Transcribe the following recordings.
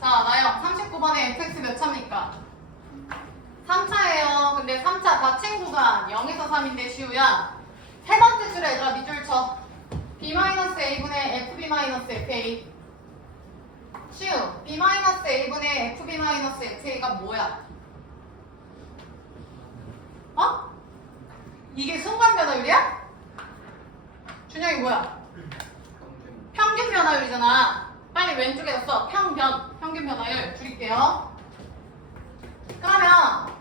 자, 나영 39번에 fx 몇 차입니까? 3차예요. 근데 3차 닫힌 구간 0에서 3인데 시우야. 세 번째 줄에 얘들아 밑줄 쳐. b-a분의 fb-fa. 시우, b-a분의 fb-fa가 뭐야? 어? 이게 순간 변화율이야? 준영이 뭐야? 평균 변화율이잖아. 빨리 왼쪽에다 써. 평균 변화율 줄일게요. 그러면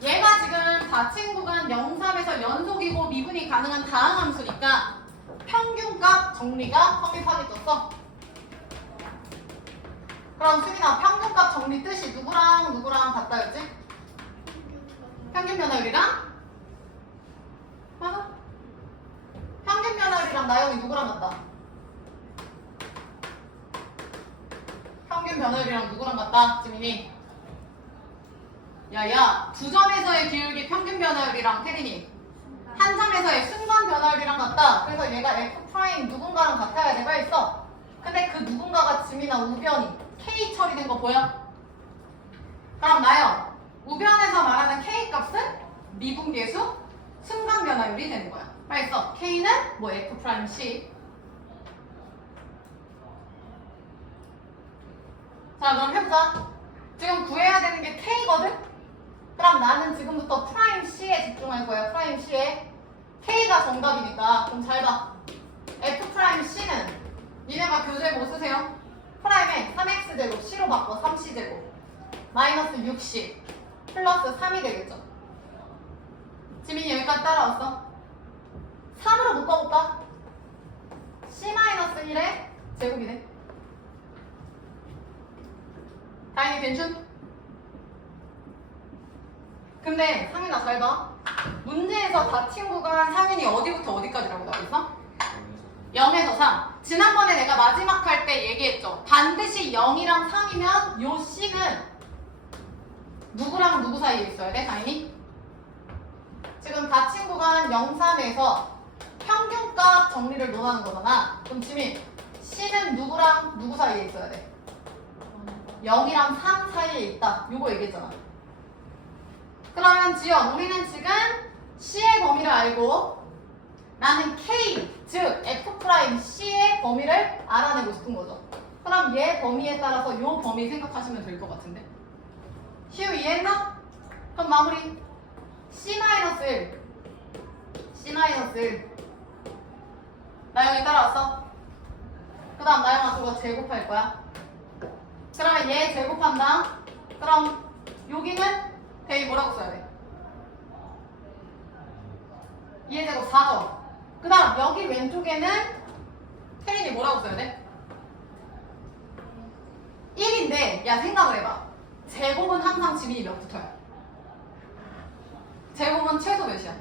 얘가 지금 닫힌 구간 0, 3에서 연속이고 미분이 가능한 다항 함수니까 평균값 정리가 성립하겠죠. 그럼 수민아 평균값 정리 뜻이 누구랑 같다였지? 평균 변화율이랑? 맞아? 평균 변화율이랑 나영이 누구랑 같다? 평균 변화율이랑 누구랑 같다? 지민이 야야, 두 점에서의 기울기 평균 변화율이랑 태린이 한 점에서의 순간 변화율이랑 같다. 그래서 얘가 F' 누군가랑 같아야 돼. 빨리 써. 근데 그 누군가가 지민아 우변이 K 처리된 거 보여? 그럼 나요. 우변에서 말하는 K 값은 미분계수 순간 변화율이 되는 거야. 빨리 써. K는 뭐 F'C. 자, 그럼 해보자. 지금 구해야 되는 게 K거든? 그럼 나는 지금부터 프라임 C에 집중할 거야. 프라임 C에. K가 정답이니까. 그럼 잘 봐. F 프라임 C는 니네가 교재 뭐 쓰세요? 프라임에 3x제곱 C로 바꿔 3c제곱 마이너스 6c 플러스 3이 되겠죠. 지민이 여기까지 따라왔어. 3으로 묶어볼까? C-1의 제곱이네. 다행히 괜춘? 근데 상윤아 잘 봐. 문제에서 닫힌 구간 상윤이 어디부터 어디까지라고 나와있어? 0에서 3. 지난번에 내가 마지막 할 때 얘기했죠. 반드시 0이랑 3이면 요 C는 누구랑 누구 사이에 있어야 돼? 당연히. 지금 닫힌 구간 0, 3에서 평균값 정리를 논하는 거잖아. 그럼 지민, C는 누구랑 누구 사이에 있어야 돼? 0이랑 3 사이에 있다. 요거 얘기했잖아. 그러면 지연, 우리는 지금 C의 범위를 알고 나는 K, 즉 F'C의 범위를 알아내고 싶은 거죠. 그럼 얘 범위에 따라서 요 범위 생각하시면 될 것 같은데. 시우 이해했나? 그럼 마무리. C-1 C-1 나영이 따라왔어? 그 다음 나영아 그거 제곱할 거야. 그러면 얘 제곱한다. 그럼 여기는 대이 뭐라고 써야 돼? 2의 제곱 4죠. 그 다음 여기 왼쪽에는 태린이 뭐라고 써야 돼? 1인데 야 생각을 해봐. 제곱은 항상 지민이 몇 붙어요? 제곱은 최소 몇이야?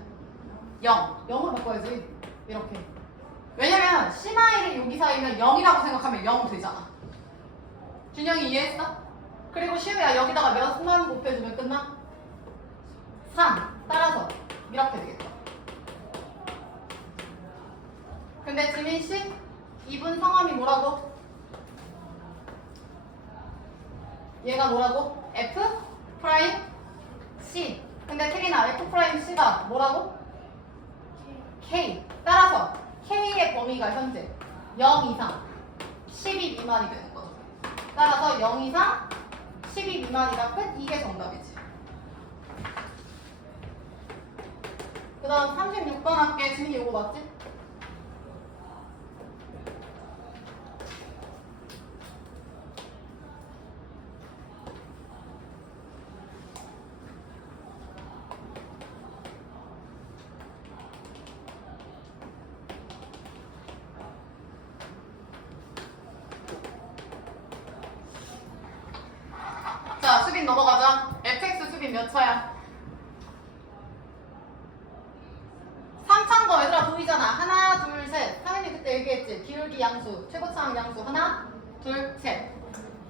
0. 0으로 바꿔야지. 이렇게. 왜냐면 C-1이 여기 사이면 0이라고 생각하면 0 되잖아. 준영이 이해했어? 그리고 시우야 여기다가 몇만 곱해주면 끝나? 3. 따라서 이렇게 되겠다. 근데 지민씨 이분 성함이 뭐라고? 얘가 뭐라고? F 프라임 C. 근데 태린아 F 프라임 C가 뭐라고? K. 따라서 K의 범위가 현재 0 이상 12 미만이 되는 거죠. 따라서 0 이상 12 미만이라 끝. 이게 정답이지. 그 다음 36번 할게. 지민이 이거 맞지? 자, 수빈 넘어가자. fx 수빈 몇 차야? 3차인 거 얘들아 보이잖아. 하나, 둘, 셋. 상현이 그때 얘기했지. 기울기 양수, 최고차항 양수. 하나, 둘, 셋.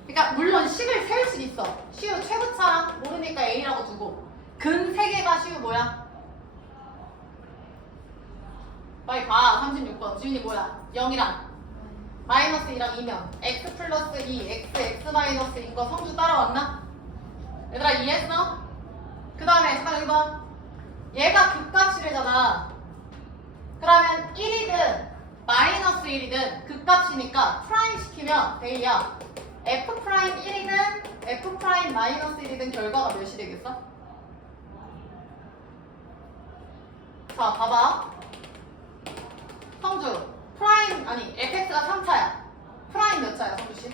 그러니까 물론 식을 셀 수 있어. 시우 최고차항 모르니까 A라고 두고. 근 3개가 시우 뭐야? 빨리 봐. 36번. 지윤이 뭐야? 0이랑 마이너스 2랑 2면 x 플러스 2, x 마이너스 2인 거 성주 따라왔나? 얘들아 이해했어? 그 다음에 잠깐 여기 봐. 얘가 극값이래잖아. 그러면 1이든 마이너스 1이든 극값이니까 프라임 시키면 데이야. f 프라임 1이든 f 프라임 마이너스 1이든 결과가 몇이 되겠어? 자 봐봐. 성주 프라임 아니 fx가 3차야. 프라임 몇 차야 성주씨?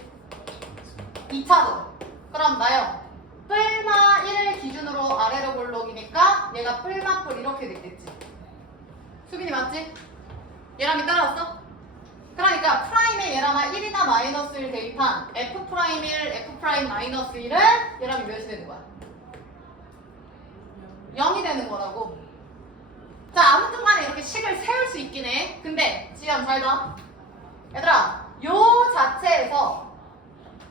2차죠. 그럼 나요 뿔마 1을 기준으로 아래로 볼록이니까 얘가 뿔마 뿔 이렇게 됐겠지. 수빈이 맞지? 얘랑이 따라왔어? 그러니까 프라임에 얘랑아 1이나 마이너스 1 대입한 f 프라임 1, f 프라임 마이너스 1은 얘랑이 몇이 되는 거야? 0이 되는 거라고. 자 아무튼 간에 이렇게 식을 세울 수 있긴 해. 근데 지연 잘 봐. 얘들아 요 자체에서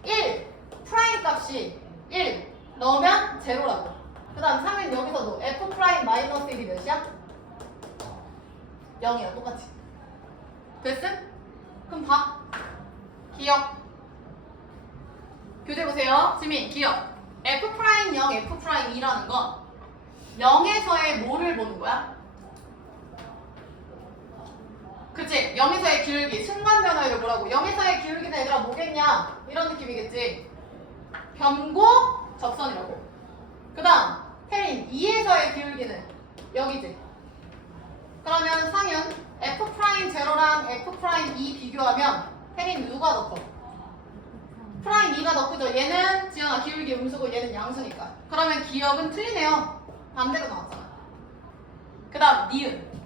1 프라임 값이 1 넣으면 제로라고. 그 다음 3은 여기서도 f 프라임 마이너스 1이 몇이야? 0이야 똑같이. 됐음? 그럼 봐. 기억. 교재 보세요. 지민 기억. f 프라임 0, f 프라임 2라는 건 0에서의 뭐를 보는 거야? 그치? 0에서의 기울기, 순간 변화율을 뭐라고? 0에서의 기울기는 얘들아 뭐겠냐? 이런 느낌이겠지? 변고 접선이라고. 그 다음 태린 2에서의 기울기는 여기지. 그러면 상윤 f 프라임 0랑 f 프라임 2 비교하면 태린 누가 더 커? 프라임 2가 더 크죠? 얘는 지연아 기울기 음수고 얘는 양수니까. 그러면 기억은 틀리네요. 반대로 나왔잖아. 그 다음 니은.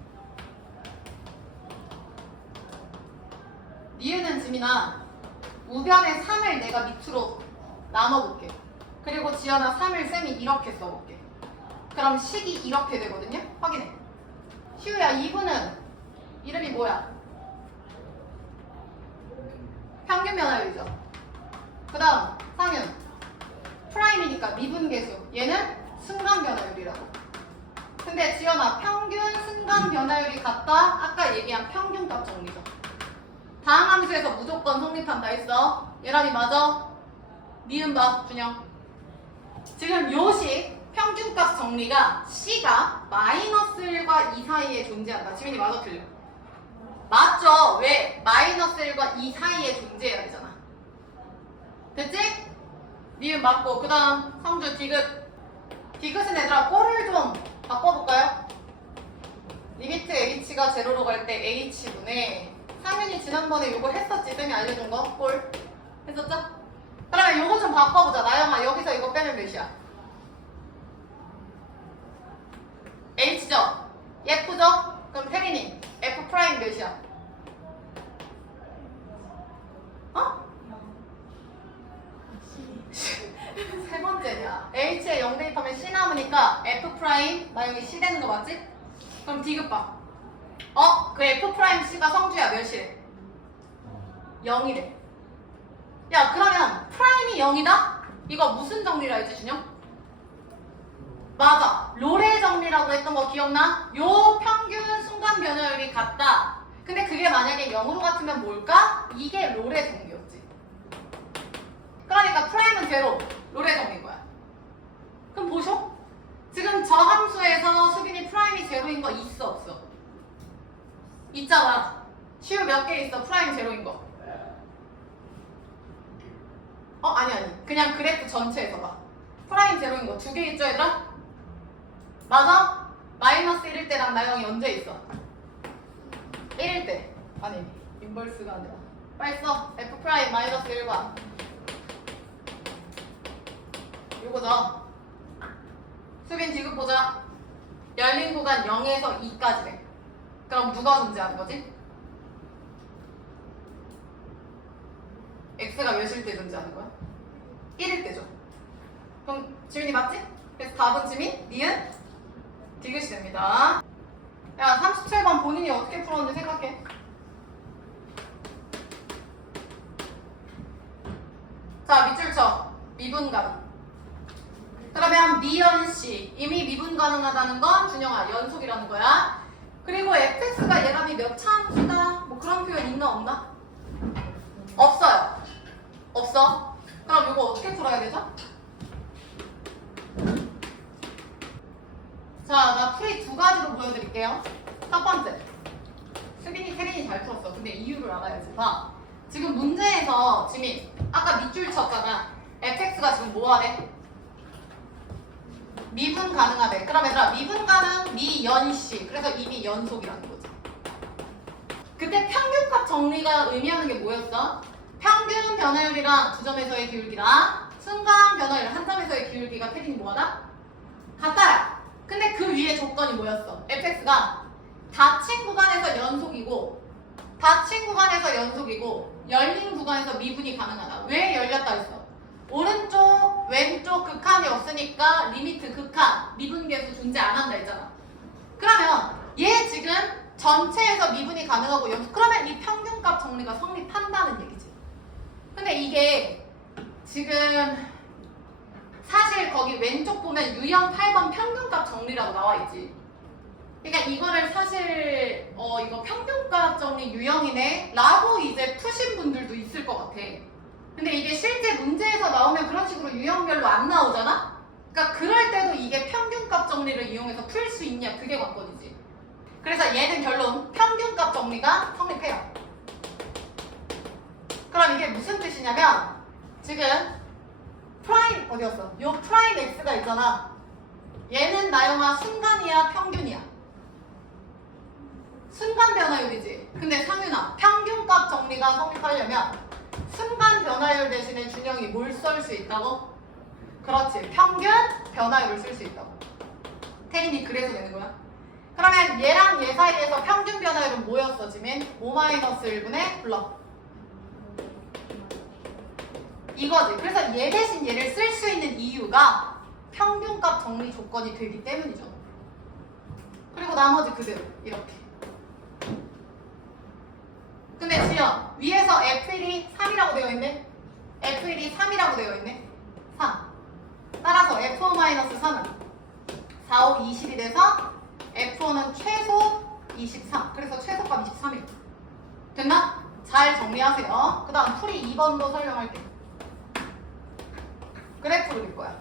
니은은 지민아 우변의 3을 내가 밑으로 나눠볼게. 그리고 지연아 3을 쌤이 이렇게 써볼게. 그럼 식이 이렇게 되거든요? 확인해. 시우야 2분은 이름이 뭐야? 평균 변화율이죠. 그 다음 상윤 프라임이니까 미분계수. 얘는 순간 변화율이라고. 근데 지연아 평균 순간 변화율이 같다? 아까 얘기한 평균값 정리죠. 다음 함수에서 무조건 성립한다 했어. 얘랑이 맞아? 니은 봐 준영. 지금 요식 평균값 정리가 C가 마이너스 1과 2 사이에 존재한다. 지민이 맞아 틀려? 맞죠? 왜? 마이너스 1과 2 사이에 존재해야 되잖아. 됐지? 니은 맞고. 그 다음 성주 디귿. 디귿은 얘들아 꼴을 좀 바꿔볼까요? 리미트 h가 제로로 갈 때 h분의 상윤이 지난번에 요거 했었지? 쌤이 알려준 거? 꼴 했었죠? 그러면 요거 좀 바꿔보자. 나영아 여기서 이거 빼면 몇이야? h죠? 예쁘죠? 그럼 태린이 f 프라임 몇이야? 어? 세 번째냐? h에 0 대입하면 c 남으니까 f 프라임 나 여기 c 되는 거 맞지? 그럼 디귿 봐. 그 f 프라임 c가 성주야 몇이래? 0이래. 야 그러면 프라임이 0이다? 이거 무슨 정리라 했지 준영? 맞아. 롤의 정리라고 했던 거 기억나? 요 평균 순간 변화율이 같다. 근데 그게 만약에 0으로 같으면 뭘까? 이게 롤의 정리였지. 그러니까 프라임은 제로, 롤의 정리인 거야. 그럼 보쇼? 지금 저 함수에서 수빈이 프라임이 제로인 거 있어 없어? 있잖아. 시우 몇 개 있어? 프라임 제로인 거. 아니. 그냥 그래프 전체에서 봐. 프라임 제로인 거 2개 있죠 얘들아? 맞아? 마이너스 1일 때랑 나영이 언제 있어? 1일 때. 아니 인버스가 아니라. 빨리 써. f 프라임 마이너스 1과 요거죠. 수빈 디귿 보자. 열린 구간 0에서 2까지래. 그럼 누가 존재하는 거지? x가 몇일 때 존재하는 거야? 1일 때죠. 그럼 지민이 맞지? 그래서 답은 지민? 니은? 디귿이 됩니다. 야 37번 본인이 어떻게 풀었는지 생각해. 자 밑줄 쳐. 미분 가능. 그러면 미연씨 이미 미분 가능하다는 건 준영아 연속이라는 거야. 그리고 fx가 얘랑이 몇 차 함수다 뭐 그런 표현 있나 없나? 없어. 그럼 이거 어떻게 풀어야 되죠? 자, 나 풀이 두 가지로 보여드릴게요. 첫 번째, 수빈이, 태린이 잘 풀었어. 근데 이유를 알아야지. 봐. 지금 문제에서 지민, 아까 밑줄 쳤잖아. fx가 지금 뭐 하래? 미분 가능하대. 그럼 얘들아, 미분 가능 미연시. 그래서 이미 연속이라는 거지. 그때 평균값 정리가 의미하는 게 뭐였어? 평균 변화율이랑 두 점에서의 기울기랑 순간 변화율 한 점에서의 기울기가 태린이 뭐하다? 같아요. 근데 그 위에 조건이 뭐였어? fx가 닫힌 구간에서 연속이고 닫힌 구간에서 연속이고 열린 구간에서 미분이 가능하다. 왜 열렸다 했어? 오른쪽, 왼쪽 극한이 없으니까 리미트 극한, 미분계수 존재 안 한다 했잖아. 그러면 얘 지금 전체에서 미분이 가능하고 연속, 그러면 이 평균값 정리가 성립한다는 얘기지. 근데 이게 지금 사실 거기 왼쪽 보면 유형 8번 평균값 정리라고 나와 있지. 그러니까 이거를 사실 이거 평균값 정리 유형이네 라고 이제 푸신 분들도 있을 것 같아. 근데 이게 실제 문제에서 나오면 그런 식으로 유형별로 안 나오잖아? 그러니까 그럴 때도 이게 평균값 정리를 이용해서 풀 수 있냐, 그게 관건이지. 그래서 얘는 결론 평균값 정리가 성립해요. 그럼 이게 무슨 뜻이냐면 지금 프라임 어디였어? 요 프라임 x가 있잖아. 얘는 나영아 순간이야, 평균이야? 순간 변화율이지. 근데 상윤아, 평균값 정리가 성립하려면 순간 변화율 대신에 준영이 뭘 쓸 수 있다고? 그렇지, 평균 변화율을 쓸 수 있다고. 태린이 그래서 되는 거야. 그러면 얘랑 얘 사이에서 평균 변화율은 뭐였어, 지민? 5-1분의 불러. 이거지. 그래서 얘 대신 얘를 쓸 수 있는 이유가 평균값 정리 조건이 되기 때문이죠. 그리고 나머지 그대로 이렇게. 근데 지연, 위에서 F1이 3이라고 되어 있네? F1이 3이라고 되어 있네? 3. 따라서 F5-3은 4, 5, 20이 돼서 F5는 최소 23. 그래서 최소값 23이에요. 됐나? 잘 정리하세요. 그 다음 풀이 2번도 설명할게. 그래프를 그릴 거야.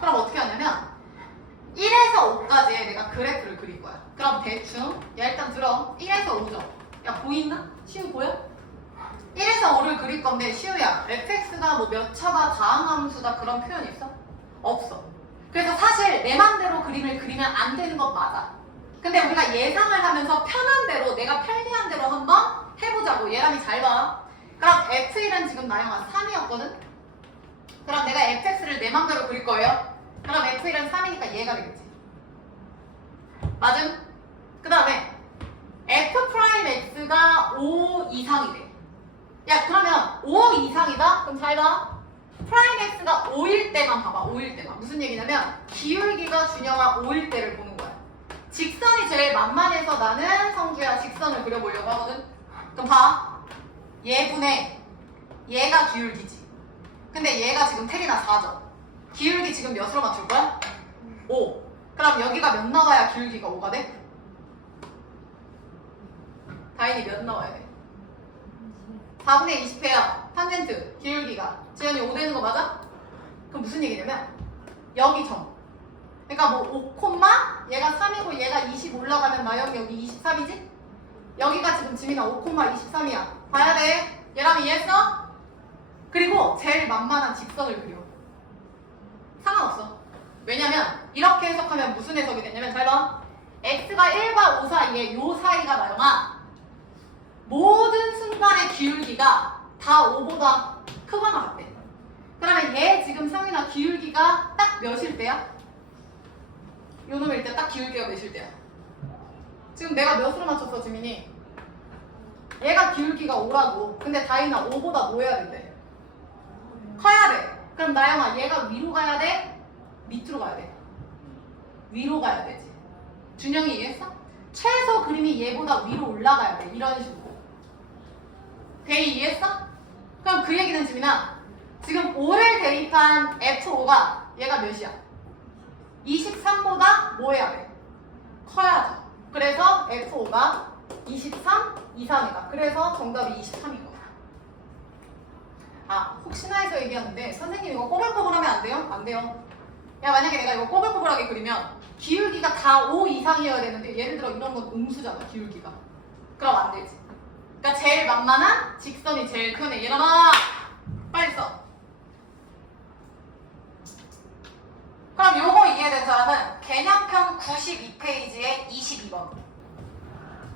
그럼 어떻게 하냐면 1에서 5까지의 내가 그래프를 그릴 거야. 그럼 대충 야 일단 들어. 1에서 5죠. 야 보이나? 시우 보여? 1에서 5를 그릴 건데 시우야 fx가 뭐 몇 차가 다항함수다 그런 표현이 있어? 없어. 그래서 사실 내 맘대로 그림을 그리면 안 되는 건 맞아. 근데 우리가 예상을 하면서 편한 대로 내가 편리한 대로 한번 해보자고. 예람이 잘 봐. 그럼 f1은 지금 나영아 3이었거든? 그럼 내가 fx를 내 맘대로 그릴 거예요. 그럼 f1은 3이니까 얘가 되겠지. 맞음? 그 다음에 f'x가 5 이상이래. 야 그러면 5 이상이다? 그럼 잘 봐. 프라임 x가 5일 때만 봐봐. 5일 때만. 무슨 얘기냐면 기울기가 준영아 5일 때를 보는 거야. 직선이 제일 만만해서 나는 성주야 직선을 그려보려고 하거든. 그럼 봐. 얘분의 얘가 기울기지. 근데 얘가 지금 태리나 4죠. 기울기 지금 몇으로 맞출 거야? 5. 그럼 여기가 몇 나와야 기울기가 5가 돼? 다인이 몇 나와야 돼? 4분의 20회야. 탄젠트 기울기가 지연이 5 되는 거 맞아? 그럼 무슨 얘기냐면 여기 점. 그러니까 뭐 5, 얘가 3이고 얘가 20 올라가면 나영이 여기 23이지? 여기가 지금 지민아 5,23이야. 봐야 돼. 얘랑 이해했어? 그리고 제일 만만한 직선을 그려. 상관없어. 왜냐면 이렇게 해석하면 무슨 해석이 되냐면 잘 봐. x가 1과 5 사이에 요 사이가 나영아 모든 순간의 기울기가 다 5보다 크거나 같대. 그러면 얘 지금 상윤아 기울기가 딱 몇일 때야? 요 놈일 때 딱 기울기가 몇일 때야? 지금 내가 몇으로 맞췄어 지민이? 얘가 기울기가 5라고. 근데 다인아 5보다 뭐 해야 된대? 커야 돼. 그럼 나영아 얘가 위로 가야 돼? 밑으로 가야 돼? 위로 가야 되지. 준영이 이해했어? 최소 그림이 얘보다 위로 올라가야 돼. 이런 식으로. 대이 이해했어? 그럼 그 얘기는 지민아 지금 5를 대입한 F5가 얘가 몇이야? 23보다 뭐 해야 돼? 커야죠. 그래서 F5가 23 이상이다. 그래서 정답이 23인 거야. 아 혹시나 해서 얘기하는데 선생님 이거 꼬불꼬불하면 안 돼요? 안 돼요. 야 만약에 내가 이거 꼬불꼬불하게 그리면 기울기가 다 5 이상이어야 되는데 예를 들어 이런 건 음수잖아 기울기가. 그럼 안 되지. 그러니까 제일 만만한 직선이 제일 편해. 일어나! 빨리 써. 그럼 요거 이해된 사람은 개념편 92페이지에 22번.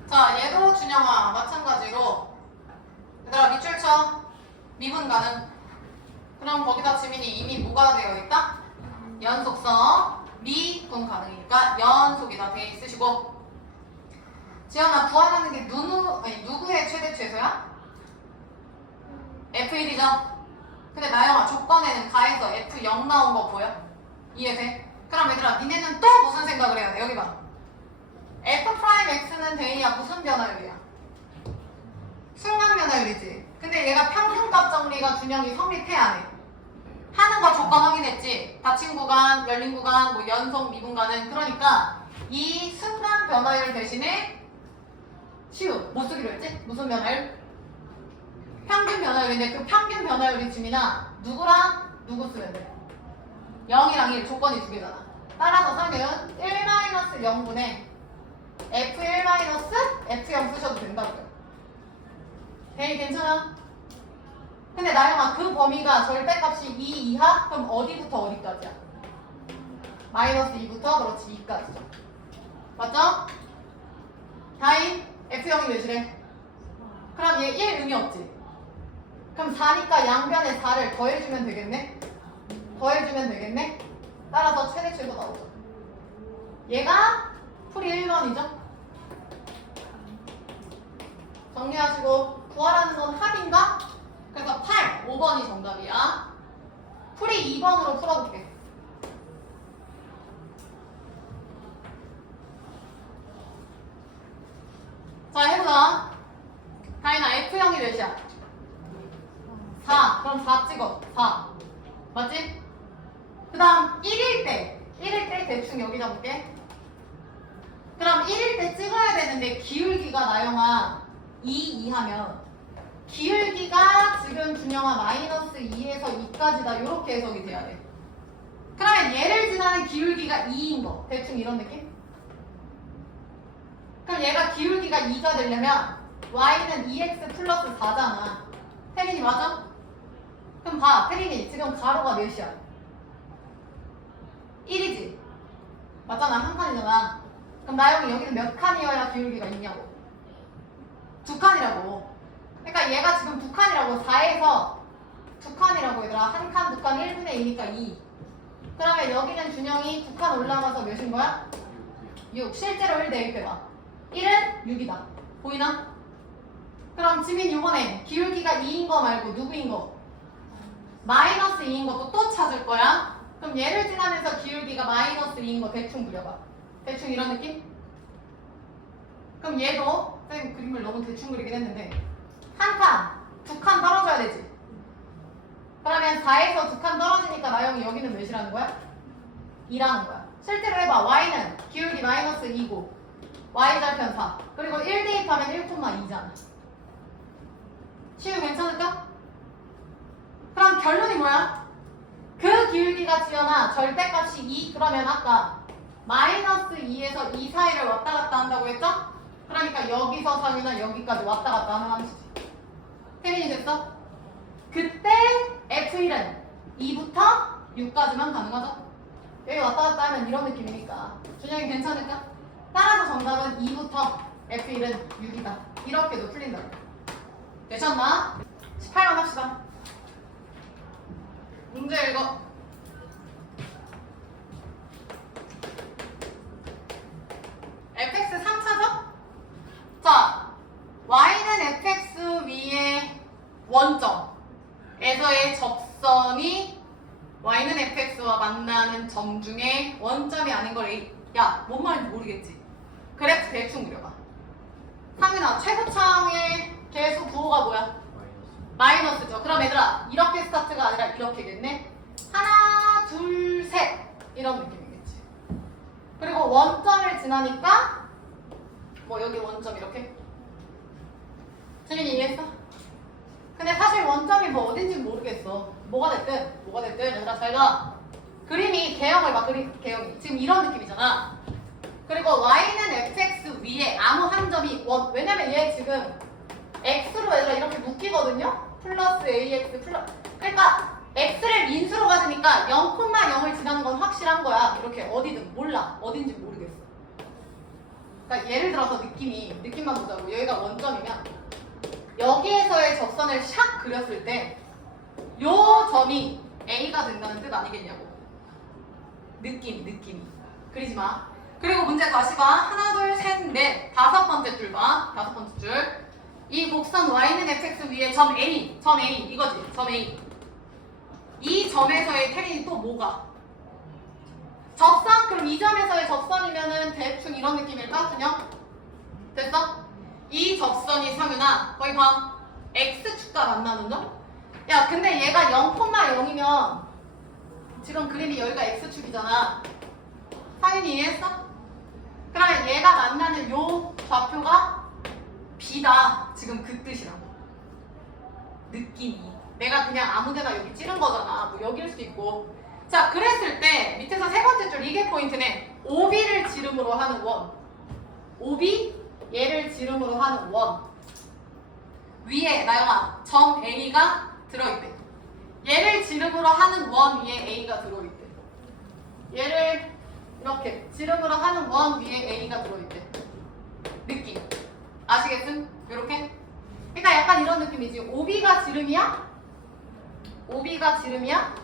자 얘도 준영아 마찬가지로 얘들아 밑줄 쳐. 미분 가능. 그럼 거기다 지민이 이미 뭐가 되어 있다? 연속성 미분 가능이니까 연속이 다 돼 있으시고. 지연아 구하라는 게 누구의 최대 최소야? F1이죠? 근데 나영아 조건에는 가에서 F0 나온 거 보여? 이해돼? 그럼 얘들아 니네는 또 무슨 생각을 해야 돼? 여기 봐. F'X는 대이야 무슨 변화율이야? 순간 변화율이지. 근데 얘가 평균값 정리가 준영이 성립해 안 해? 하는 거 조건 확인했지? 닫힌 구간, 열린 구간, 뭐 연속 미분가는. 그러니까 이 순간 변화율 대신에 못 쓰기로 했지? 무슨 변화율? 평균 변화율인데 그 평균 변화율이 지민아 누구랑 누구 쓰면 돼? 0이랑 1 조건이 두 개잖아. 따라서 상은 1-0분의 F1-F0 쓰셔도 된다고요. 대이 괜찮아? 근데 나영아 그 범위가 절대값이 2 이하? 그럼 어디부터 어디까지야? 마이너스 2부터 그렇지 2까지죠. 맞죠? 다이 F0이 몇이래? 그럼 얘 1 의미 없지? 그럼 4니까 양변에 4를 더해주면 되겠네? 더해주면 되겠네? 따라서 최대 최소 나오죠. 얘가 풀이 1번이죠? 정리하시고 구하라는 건 합인가? 그래서 8, 5번이 정답이야. 풀이 2번으로 풀어볼게. 자 해보자. 다인아 F형이 몇이야? 4. 그럼 4 찍어. 4. 맞지? 그 다음 1일 때 대충 여기 잡을게. 그럼 1일 때 찍어야 되는데 기울기가 나영아 2 이하면 기울기가 지금 준영아 마이너스 2에서 2까지다 이렇게 해석이 돼야 돼. 그러면 얘를 지나는 기울기가 2인 거. 대충 이런 느낌? 그럼 얘가 기울기가 2가 되려면 y는 2x 플러스 4잖아. 태린이 맞아? 그럼 봐. 태린이 지금 가로가 몇이야? 1이지? 맞잖아. 한 칸이잖아. 그럼 나영이 여기는 몇 칸이어야 기울기가 있냐고. 2칸이라고. 그러니까 얘가 지금 2칸이라고. 4에서 2칸이라고 얘들아. 한 칸, 2칸 1분의 2니까 2. 그러면 여기는 준영이 2칸 올라가서 몇인 거야? 6. 실제로 1 대입해봐. 1은 6이다. 보이나? 그럼 지민 이번에 기울기가 2인 거 말고 누구인 거? 마이너스 2인 것도 또 찾을 거야. 그럼 얘를 지나면서 기울기가 마이너스 2인 거 대충 그려봐. 대충 이런 느낌? 그럼 얘도 선생님 그림을 너무 대충 그리긴 했는데 한 칸, 2칸 떨어져야 되지. 그러면 4에서 2칸 떨어지니까 나영이 여기는 몇이라는 거야? 2라는 거야. 실제로 해봐. y는 기울기 마이너스 2고 y절편 4. 그리고 1 대입하면 1,2잖아. 시우 괜찮을까? 그럼 결론이 뭐야? 그 기울기가 지연아 절대값이 2 그러면 아까 마이너스 2에서 2 사이를 왔다 갔다 한다고 했죠? 그러니까 여기서 상이나 여기까지 왔다 갔다 하는 함수지. 태민이 됐어? 그때 F1은 2부터 6까지만 가능하죠? 여기 왔다 갔다 하면 이런 느낌이니까 준영이 괜찮을까? 따라서 정답은 2부터 F1은 6이다. 이렇게도 풀린다. 되셨나? 18번 합시다. 문제 읽어. fx 3차죠? 자, y는 fx 위의 원점에서의 접선이 y는 fx와 만나는 점 중에 원점이 아닌 걸 야, 뭔 말인지 모르겠지? 그래프 대충 그려봐. 상민아, 최고창의 계수 부호가 뭐야? 마이너스죠. 그럼 얘들아, 이렇게 스타트가 아니라 이렇게겠네? 하나, 둘, 셋 이런 느낌이겠지. 그리고 원점을 지나니까 뭐 여기 원점 이렇게. 재민이 이해했어? 근데 사실 원점이 뭐 어딘지 모르겠어. 뭐가 됐든 얘들아 잘 가. 그림이 개형을 봐. 개형이 지금 이런 느낌이잖아. 그리고 y는 fx 위에 아무 한 점이 원. 왜냐면 얘 지금 x로 얘들아 이렇게 묶이거든요. 플러스 ax 플러스. 그러니까 x를 인수로 가지니까 0,0을 지나는 건 확실한 거야. 이렇게 어디든 몰라. 어딘지 모르겠어. 그러니까 예를 들어서 느낌만 보자고. 여기가 원점이면 여기에서의 접선을 샥 그렸을 때 요 점이 A가 된다는 뜻 아니겠냐고. 느낌이. 그리지 마. 그리고 문제 다시 봐. 하나, 둘, 셋, 넷. 다섯 번째 줄 봐. 다섯 번째 줄. 이 곡선 y는 fx 위에 점 A 이거지. 점 A. 이 점에서의 태린이 또 뭐가? 접선? 그럼 이 점에서의 접선이면은 대충 이런 느낌일까? 그냥? 됐어? 이 접선이 상윤아 거기 봐. x축과 만나는 점? 야 근데 얘가 0,0이면 지금 그림이 여기가 x축이잖아. 상윤이 이해했어? 그러면 얘가 만나는 요 좌표가 B다. 지금 그 뜻이라고. 느낌이. 내가 그냥 아무데나 여기 찌른 거잖아. 뭐 여기일 수도 있고. 자 그랬을 때 밑에서 세 번째 줄 이게 포인트네. OB를 지름으로 하는 원. OB 얘를 지름으로 하는 원 위에 나영아 점 A가 들어있대. 얘를 지름으로 하는 원 위에 A가 들어있대. 얘를 이렇게 지름으로 하는 원 위에 A가 들어있대. 느낌 아시겠음? 요렇게? 그러니까 약간 이런 느낌이지. OB가 지름이야? OB가 지름이야?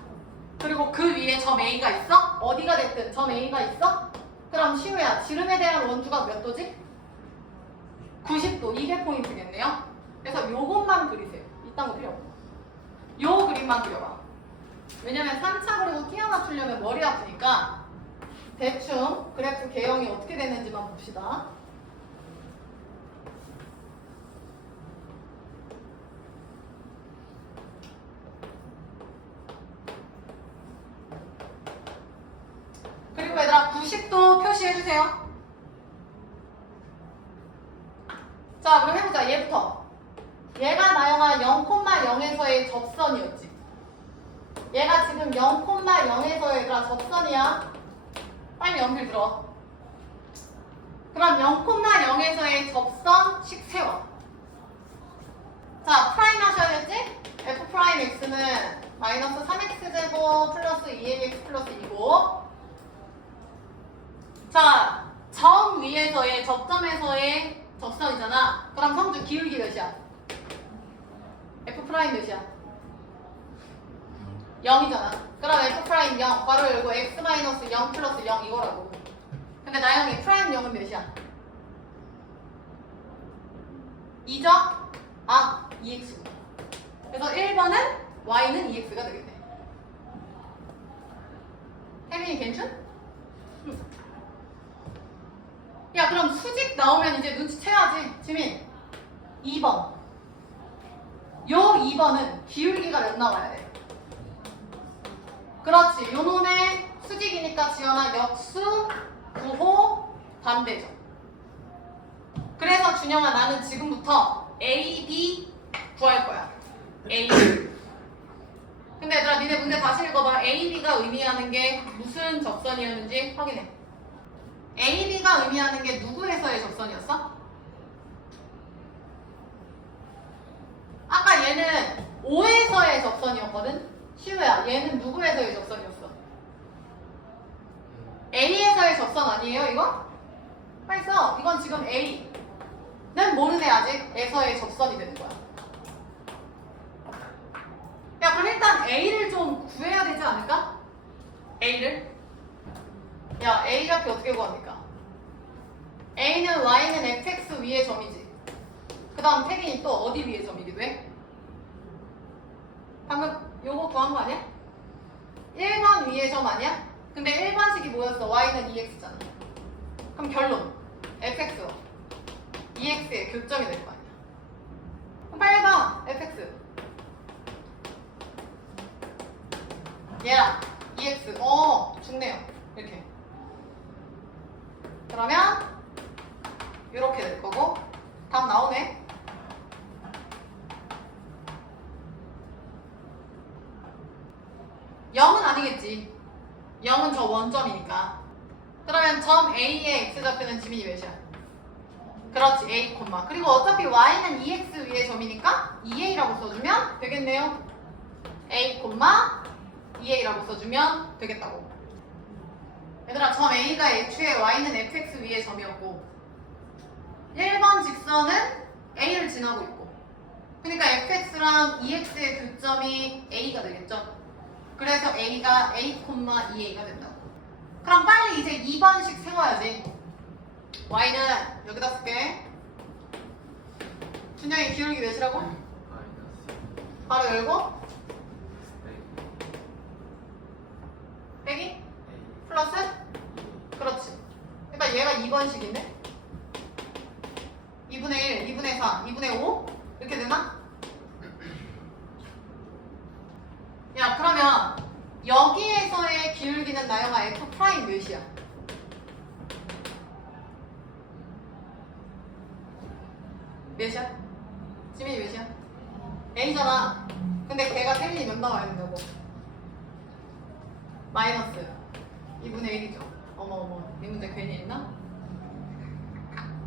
그리고 그 위에 점 A가 있어? 어디가 됐든 점 A가 있어? 그럼 시우야 지름에 대한 원주가 몇 도지? 90도. 이게 포인트겠네요. 그래서 요것만 그리세요. 이딴 거 필요 없고. 요 그림만 그려봐. 왜냐면 3차 그리고 끼워 맞추려면 머리 아프니까 대충 그래프 개형이 어떻게 됐는지만 봅시다. 그리고 얘들아 90도 표시해주세요. 자 그럼 해보자. 얘부터. 얘가 나영아 0,0에서의 접선이었지. 얘가 지금 0,0에서의 얘가 접선이야. 빨리 연필 들어. 그럼 0,0에서의 접선식 세워. 자 프라임 하셔야겠지? f 프라임 x는 마이너스 3x제곱 플러스 2ax 플러스 2고 자 점 위에서의 접점에서의 접선이잖아. 그럼 성주 기울기 몇이야? f 프라임 몇이야? 0이잖아. 그럼 f 프라임 0 괄호 열고 x 마이너스 0 플러스 0 이거라고. 근데 나영이 프라임 0은 몇이야? 2죠? 아 2x. 그래서 1번은 y는 2x가 되겠네. 혜민이 괜찮? 야 그럼 수직 나오면 이제 눈치채야지. 지민 2번. 요 2번은 기울기가 몇 나와야 돼? 그렇지. 요 놈의 수직이니까 지연아 역수, 구호, 반대죠. 그래서 준영아 나는 지금부터 A, B 구할 거야. A, B. 근데 얘들아 니네 문제 다시 읽어봐. A, B가 의미하는 게 무슨 접선이었는지 확인해. A, B가 의미하는 게 누구에서의 접선이었어? 아까 얘는 O에서의 접선이었거든? 시우야 얘는 누구에서의 접선이었어? A에서의 접선 아니에요 이거? 빨리 써. 이건 지금 A는 모르네 아직. 에서의 접선이 되는 거야. 야 그럼 일단 A를 좀 구해야 되지 않을까? A를? 야 A 좌표 어떻게 구합니까? A는 Y는 fx 위의 점이지. 그 다음 태린이 또 어디 위의 점이기도 해? 방금 요거 구한 거 아니야? 1번 위의 점 아니야? 근데 1번식이 뭐였어? Y는 2x잖아. 그럼 결론 fx와 2x의 교점이 될 거 아니야. 그럼 빨리 봐. fx 얘랑 2x 좋네요. 이렇게 그러면 이렇게 될 거고 답 나오네. 0은 아니겠지. 0은 저 원점이니까. 그러면 점 A의 x좌표는 지민이 몇이야? 그렇지, A, 그리고 어차피 y는 2x 위의 점이니까 2a라고 써주면 되겠네요. A, 2a라고 써주면 되겠다고. 얘들아, 점 A가 애초에 y는 fx 위의 점이었고 1번 직선은 A를 지나고 있고, 그러니까 fx랑 2x의 교점이 A가 되겠죠. 그래서 A가 A, 2a가 된다고. 그럼 빨리 이제 2번씩 세워야지. y는 여기다 쓸게. 준영이 기울기 몇이라고? 바로 열고 빼기? 플러스? 그렇지. 그러니까 얘가 2번식인데 2분의 1, 2분의 4, 2분의 5? 이렇게 되나? 야, 그러면 여기에서의 기울기는 나영아 F 프라임 몇이야? 몇이야? 지민이 몇이야? A잖아. 근데 걔가 셀린이 몇 나와야 된다고? 마이너스 2분의 1이죠. 어머, 이 문제 괜히 했나?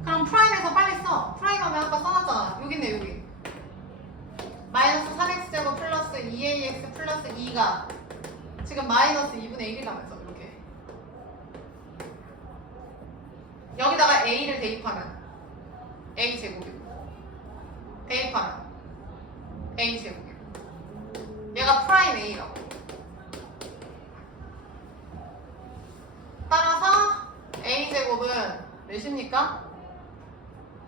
그럼 프라임에서 빨리 써. 프라임 하면 아까 써놨잖아. 여기 있네, 여기. 마이너스 3x제곱 플러스 2ax 플러스 2가 지금 마이너스 2분의 1이라면서 이렇게. 여기다가 a를 대입하면 a제곱이고, 대입하면 a제곱이고, 얘가 프라임 a라고. 따라서 a제곱은 몇입니까?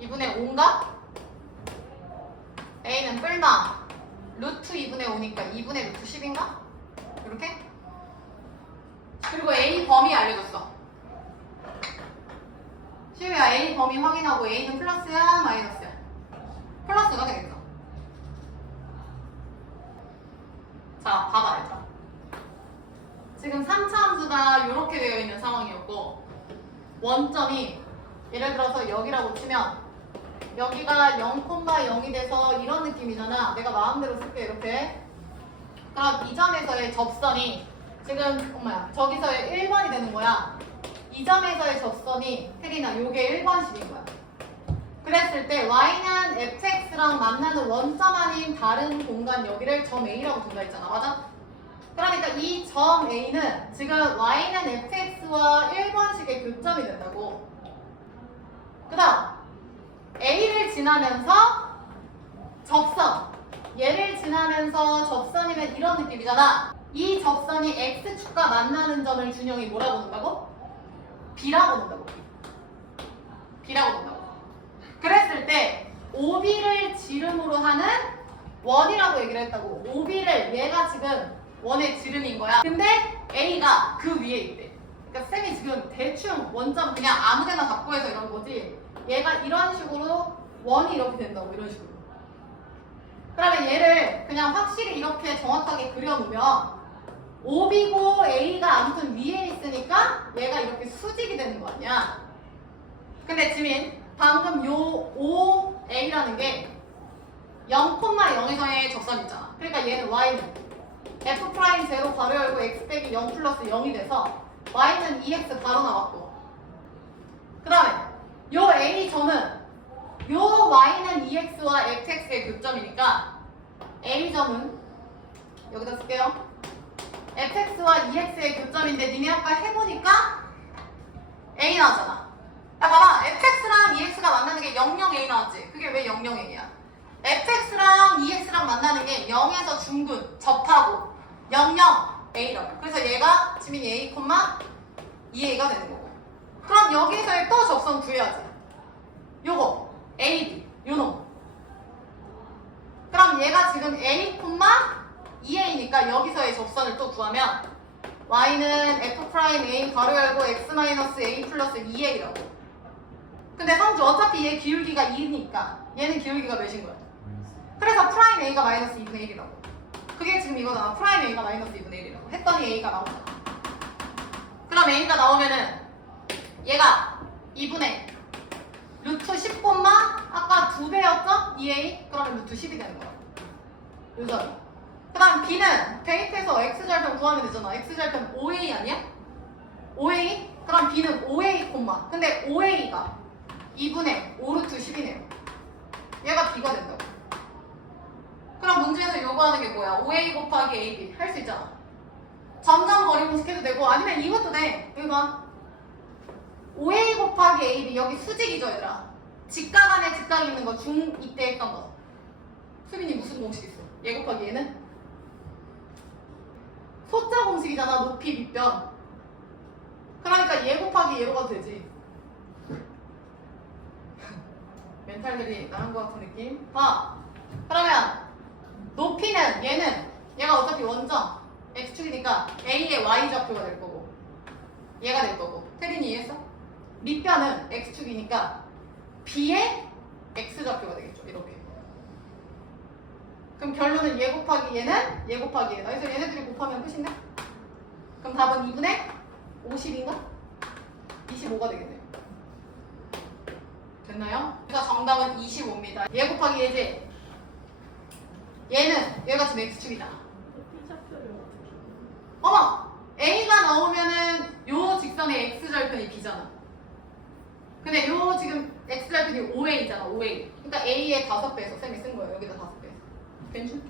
2분의 5인가? a는 뿔마 루트 2분의 5니까 2분의 루트 10인가? 이렇게? 그리고 a 범위 알려줬어. 시우야, a 범위 확인하고 a는 플러스야 마이너스야? 플러스가 되겠죠. 자, 봐봐 얘들아. 지금 3차 함수가 이렇게 되어 있는 상황이었고, 원점이 예를 들어서 여기라고 치면 여기가 0,0이 돼서 이런 느낌이잖아. 내가 마음대로 쓸게 이렇게. 그럼 이 점에서의 접선이 지금 저기서의 1번이 되는 거야. 이 점에서의 접선이 혜린아 요게 1번식인 거야. 그랬을 때 y는 fx랑 만나는 원점 아닌 다른 공간 여기를 점 A라고 둔다 했잖아. 맞아? 그러니까 이 점 A는 지금 y는 fx와 1번식의 교점이 된다고. 그 다음 A를 지나면서 접선, 얘를 지나면서 접선이면 이런 느낌이잖아. 이 접선이 x축과 만나는 점을 준영이 뭐라고 본다고? B라고 본다고. B라고 본다고. 그랬을 때 OB를 지름으로 하는 원이라고 얘기를 했다고. OB를 얘가 지금 원의 지름인 거야. 근데 A가 그 위에 있대. 그러니까 쌤이 지금 대충 원점 그냥 아무데나 잡고 해서 이런 거지. 얘가 이런 식으로 원이 이렇게 된다고. 이런 식으로. 그러면 얘를 그냥 확실히 이렇게 정확하게 그려놓으면 OB고 A가 아무튼 위에 있으니까 얘가 이렇게 수직이 되는 거 아니야. 근데 지민 방금 요 OA라는 게 0,0에서의 접선 있잖아. 그러니까 얘는 Y는 F 프라임 제로 가로 열고 X 빼기 0 플러스 0이 돼서 Y는 2X 바로 나왔고, 그 다음에 요 A 점은 요 Y는 2X와 FX의 교점이니까 A 점은 여기다 쓸게요. FX와 2X의 교점인데 니네 아까 해보니까 A 나왔잖아. 야 봐봐, fx랑 2x가 만나는 게 00a 나왔지? 그게 왜 00a야? fx랑 2x랑 만나는 게 0에서 중근 접하고 00a라고. 그래서 얘가 지민이 a, 2a가 되는 거고. 그럼 여기서의 또 접선 구해야지. 요거 ab 요놈. 그럼 얘가 지금 a, 2a니까 여기서의 접선을 또 구하면 y는 f 프라임 a 가로 열고 x 마이너스 a 플러스 2a라고. 근데 성주 어차피 얘 기울기가 2니까 얘는 기울기가 몇인 거야? 그래서 프라임 a가 마이너스 2분의 1이라고. 그게 지금 이거잖아. 프라임 a가 마이너스 2분의 1이라고 했더니 a가 나오잖아. 그럼 a가 나오면은 얘가 2분의 루트 10, 아까 2배였죠? 2a? 그러면 루트 10이 되는 거야. 요점. 그 다음에 그럼 B는 대입해서 X절편 구하면 되잖아. X절편 OA 아니야? OA? 그럼 B는 OA 콤마. 근데 OA가 2분의 5루트 10이네요. 얘가 B가 된다고. 그럼 문제에서 요구하는 게 뭐야? OA 곱하기 AB 할 수 있잖아. 점점 거리분식해도 되고 아니면 이것도 돼. 여기 봐. OA 곱하기 AB 여기 수직이죠 얘들아. 직각 안에 직각 있는 거 중2 때 했던 거. 수빈이 무슨 공식 있어? 얘 곱하기 얘는? 소자 공식이잖아. 높이 밑변. 그러니까 얘 곱하기 얘로 가도 되지. 멘탈들이 나간 것 같은 느낌? 봐. 그러면 높이는 얘가 어차피 원점 x축이니까 a의 y좌표가 될 거고 얘가 될 거고. 태린이 이해했어? 밑변은 x축이니까 b의 x좌표가 되겠죠. 이렇게. 그럼 결론은 얘 곱하기 얘는 얘 곱하기 얘다. 그래서 얘네들이 곱하면 끝인데? 그럼 답은 2분의 50인가? 25가 되겠네요. 됐나요? 그래서 정답은 25입니다. 얘 곱하기 얘지? 얘가 지금 x축이다. 어머! a가 나오면은 요 직선의 x절편이 b잖아. 근데 요 지금 x절편이 5a잖아. 5a. 그러니까 a의 5배에서 쌤이 쓴 거예요. 여기다 5배. 괜찮?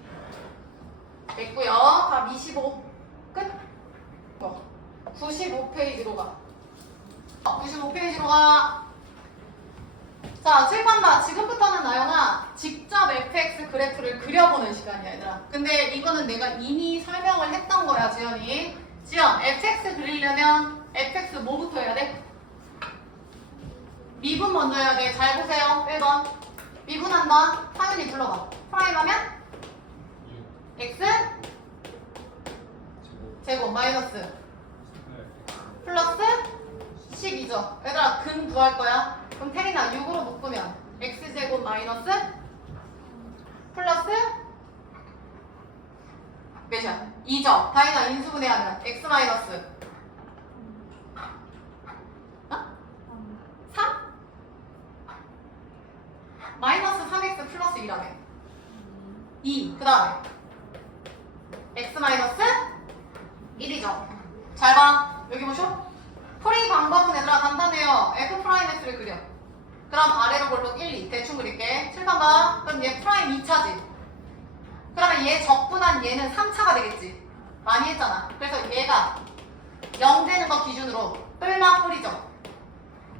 됐고요. 답 25. 끝. 95페이지로 가. 95페이지로 가. 자, 7번 지금부터는 나영아 직접 fx 그래프를 그려보는 시간이야 얘들아. 근데 이거는 내가 이미 설명을 했던 거야 지연이. 지연, fx 그리려면 fx 뭐부터 해야 돼? 미분 먼저 해야 돼. 잘 보세요. 1번 미분한다. 상윤이 불러봐. 프라임 하면 x 제곱 마이너스 플러스 12죠. 얘들아 근 구할 거야. 그럼 태린아 6으로 묶으면 x제곱 마이너스 플러스 몇이야? 2죠. 다이나 인수분해하면 x 마이너스 3? 마이너스 3x 플러스 1하네. 2. 그 다음에 x 마이너스 1이죠. 잘 봐. 여기 보쇼? 풀이 방법은 얘들아 간단해요. f 프라임 x를 그려. 그럼 아래로 볼록 1, 2 대충 그릴게. 7번 봐. 그럼 얘 프라임 2차지. 그러면 얘 적분한 얘는 3차가 되겠지. 많이 했잖아. 그래서 얘가 0 되는 거 기준으로 뿔마 뿔이죠.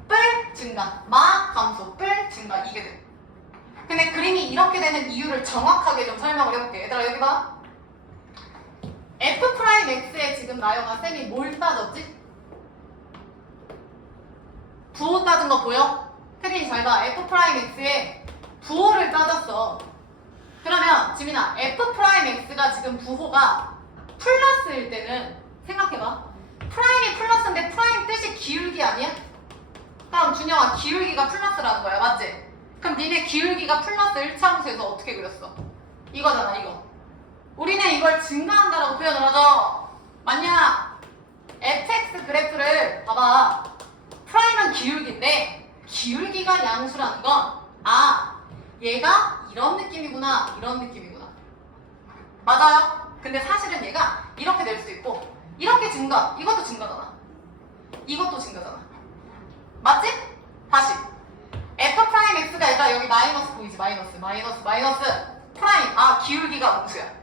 뿔 증가, 마 감소, 뿔 증가 이게 돼. 근데 그림이 이렇게 되는 이유를 정확하게 좀 설명을 해볼게. 얘들아 여기 봐. f 프라임 x에 지금 나영아 쌤이 뭘 따졌지? 부호 따진 거 보여? 태린이 잘 봐. f 프라임 x에 부호를 따졌어. 그러면 지민아 f 프라임 x가 지금 부호가 플러스일 때는 생각해봐. 프라임이 플러스인데 프라임 뜻이 기울기 아니야? 그럼 준영아 기울기가 플러스라는 거야. 맞지? 그럼 니네 기울기가 플러스 1차함수에서 어떻게 그렸어? 이거잖아 이거. 우리는 이걸 증가한다라고 표현을 하죠. 맞냐? fx 그래프를 봐봐. 프라임은 기울기인데 기울기가 양수라는 건 얘가 이런 느낌이구나 이런 느낌이구나. 맞아요? 근데 사실은 얘가 이렇게 될 수도 있고 이렇게 증가. 이것도 증가잖아. 이것도 증가잖아. 맞지? 다시 f 프라임 x가 아니라 여기 마이너스 보이지? 마이너스 프라임. 기울기가 음수야.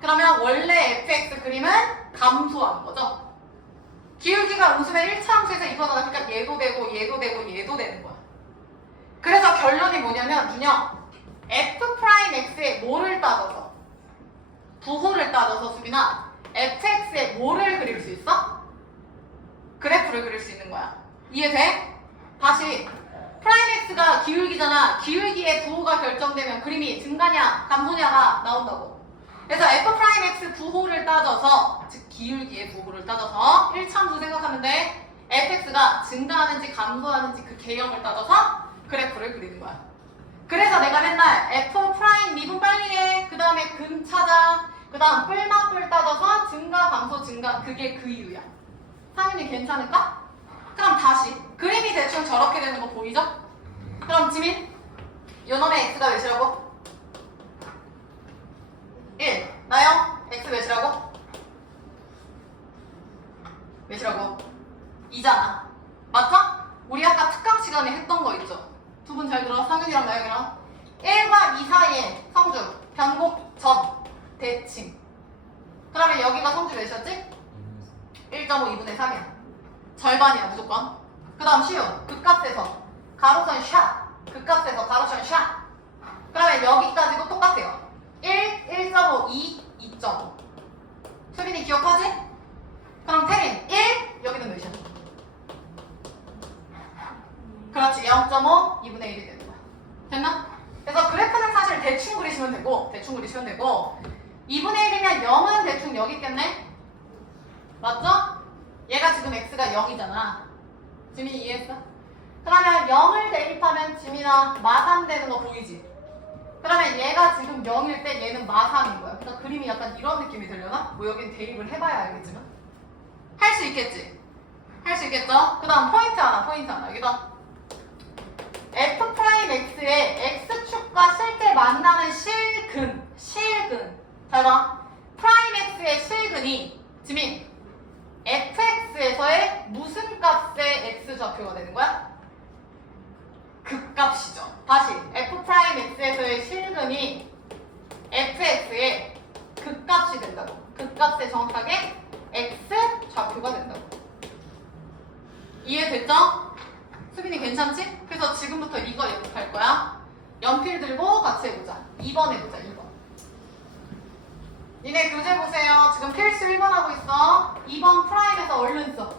그러면 원래 fx 그림은 감소하는 거죠. 기울기가 음수면 1차 함수에서 이거잖아. 그러니까 얘도 되고 얘도 되고 얘도 되는 거야. 그래서 결론이 뭐냐면 준영 f 프라임 x에 뭐를 따져서 부호를 따져서 수빈아 fx에 뭐를 그릴 수 있어? 그래프를 그릴 수 있는 거야. 이해돼? 다시 프라임 x가 기울기잖아. 기울기의 부호가 결정되면 그림이 증가냐 감소냐가 나온다고. 그래서 f 프라임 x 부호를 따져서 즉 기울기의 부호를 따져서 1차함수 생각하면 돼. fx가 증가하는지 감소하는지 그 개형을 따져서 그래프를 그리는 거야. 그래서 내가 맨날 f 프라임 미분 빨리 해. 그 다음에 근 찾아. 그 다음 뿔맛뿔 따져서 증가 감소 증가. 그게 그 이유야. 상윤이 괜찮을까? 그럼 다시 그림이 대충 저렇게 되는 거 보이죠? 그럼 지민 요놈의 x가 몇이라고? 1. 나영 몇이었지? 1.5 2분의 3이야. 절반이야 무조건. 그 다음 쉬운 극값에서 가로선 샷, 극값에서 가로선 샷. 그러면 여기까지도 똑같아요. 1, 1.5, 2, 2.5. 수빈이 기억하지? 그럼 태린 1, 여기는 몇이야? 그렇지, 0.5, 2분의 1이 되는 거야. 됐나? 그래서 그래프는 사실 대충 그리시면 되고 2분의 1이면 0은 대충 여기 있겠네? 맞죠? 얘가 지금 x가 0이잖아. 지민이 이해했어? 그러면 0을 대입하면 지민아 마3 되는 거 보이지? 그러면 얘가 지금 0일 때 얘는 마3인 거야. 그러니까 그림이 약간 이런 느낌이 들려나? 뭐 여긴 대입을 해봐야 알겠지만 할 수 있겠지? 할 수 있겠죠? 그 다음 포인트 하나 여기다 f'x의 x축과 실제 만나는 실근 잘 봐. 프라임 x의 실근이 지민 fx에서의 무슨 값의 x좌표가 되는 거야? 극값이죠. 다시 f'x에서의 실근이 fx의 극값이 된다고. 극값에 정확하게 x좌표가 된다고. 이해됐죠? 수빈이 괜찮지? 그래서 지금부터 이거 연습할 거야. 연필 들고 같이 해보자. 2번 해보자. 2번. 니네 교재 보세요. 지금 필수 1번 하고 있어. 2번 프라임에서 얼른 써.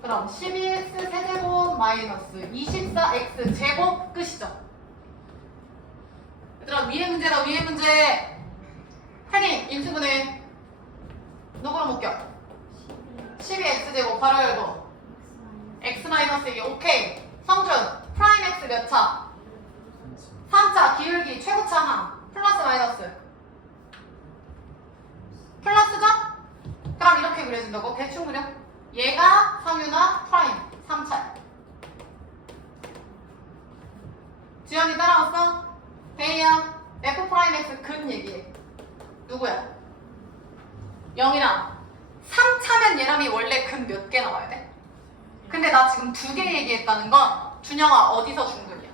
그럼 12x 세제곱 마이너스 24x 제곱 끝이죠. 얘들아 위에 문제다. 위에 문제. 태린 인수분해 누구로 묶여? 12x 제곱 바로 열고 x 마이너스 2 오케이. 성준 프라임 x 몇 차? 3차 기울기 최고차 항 플러스 마이너스 플러스죠? 그럼 이렇게 그려준다고? 대충 그려. 얘가 성유나 프라임 3차야. 지연이 따라왔어? 대희야 f 프라임 x 근 얘기해. 누구야? 0이랑 3차면 얘람이 원래 근 몇 개 나와야 돼? 근데 나 지금 2개 얘기했다는 건 준영아 어디서 준 근이야?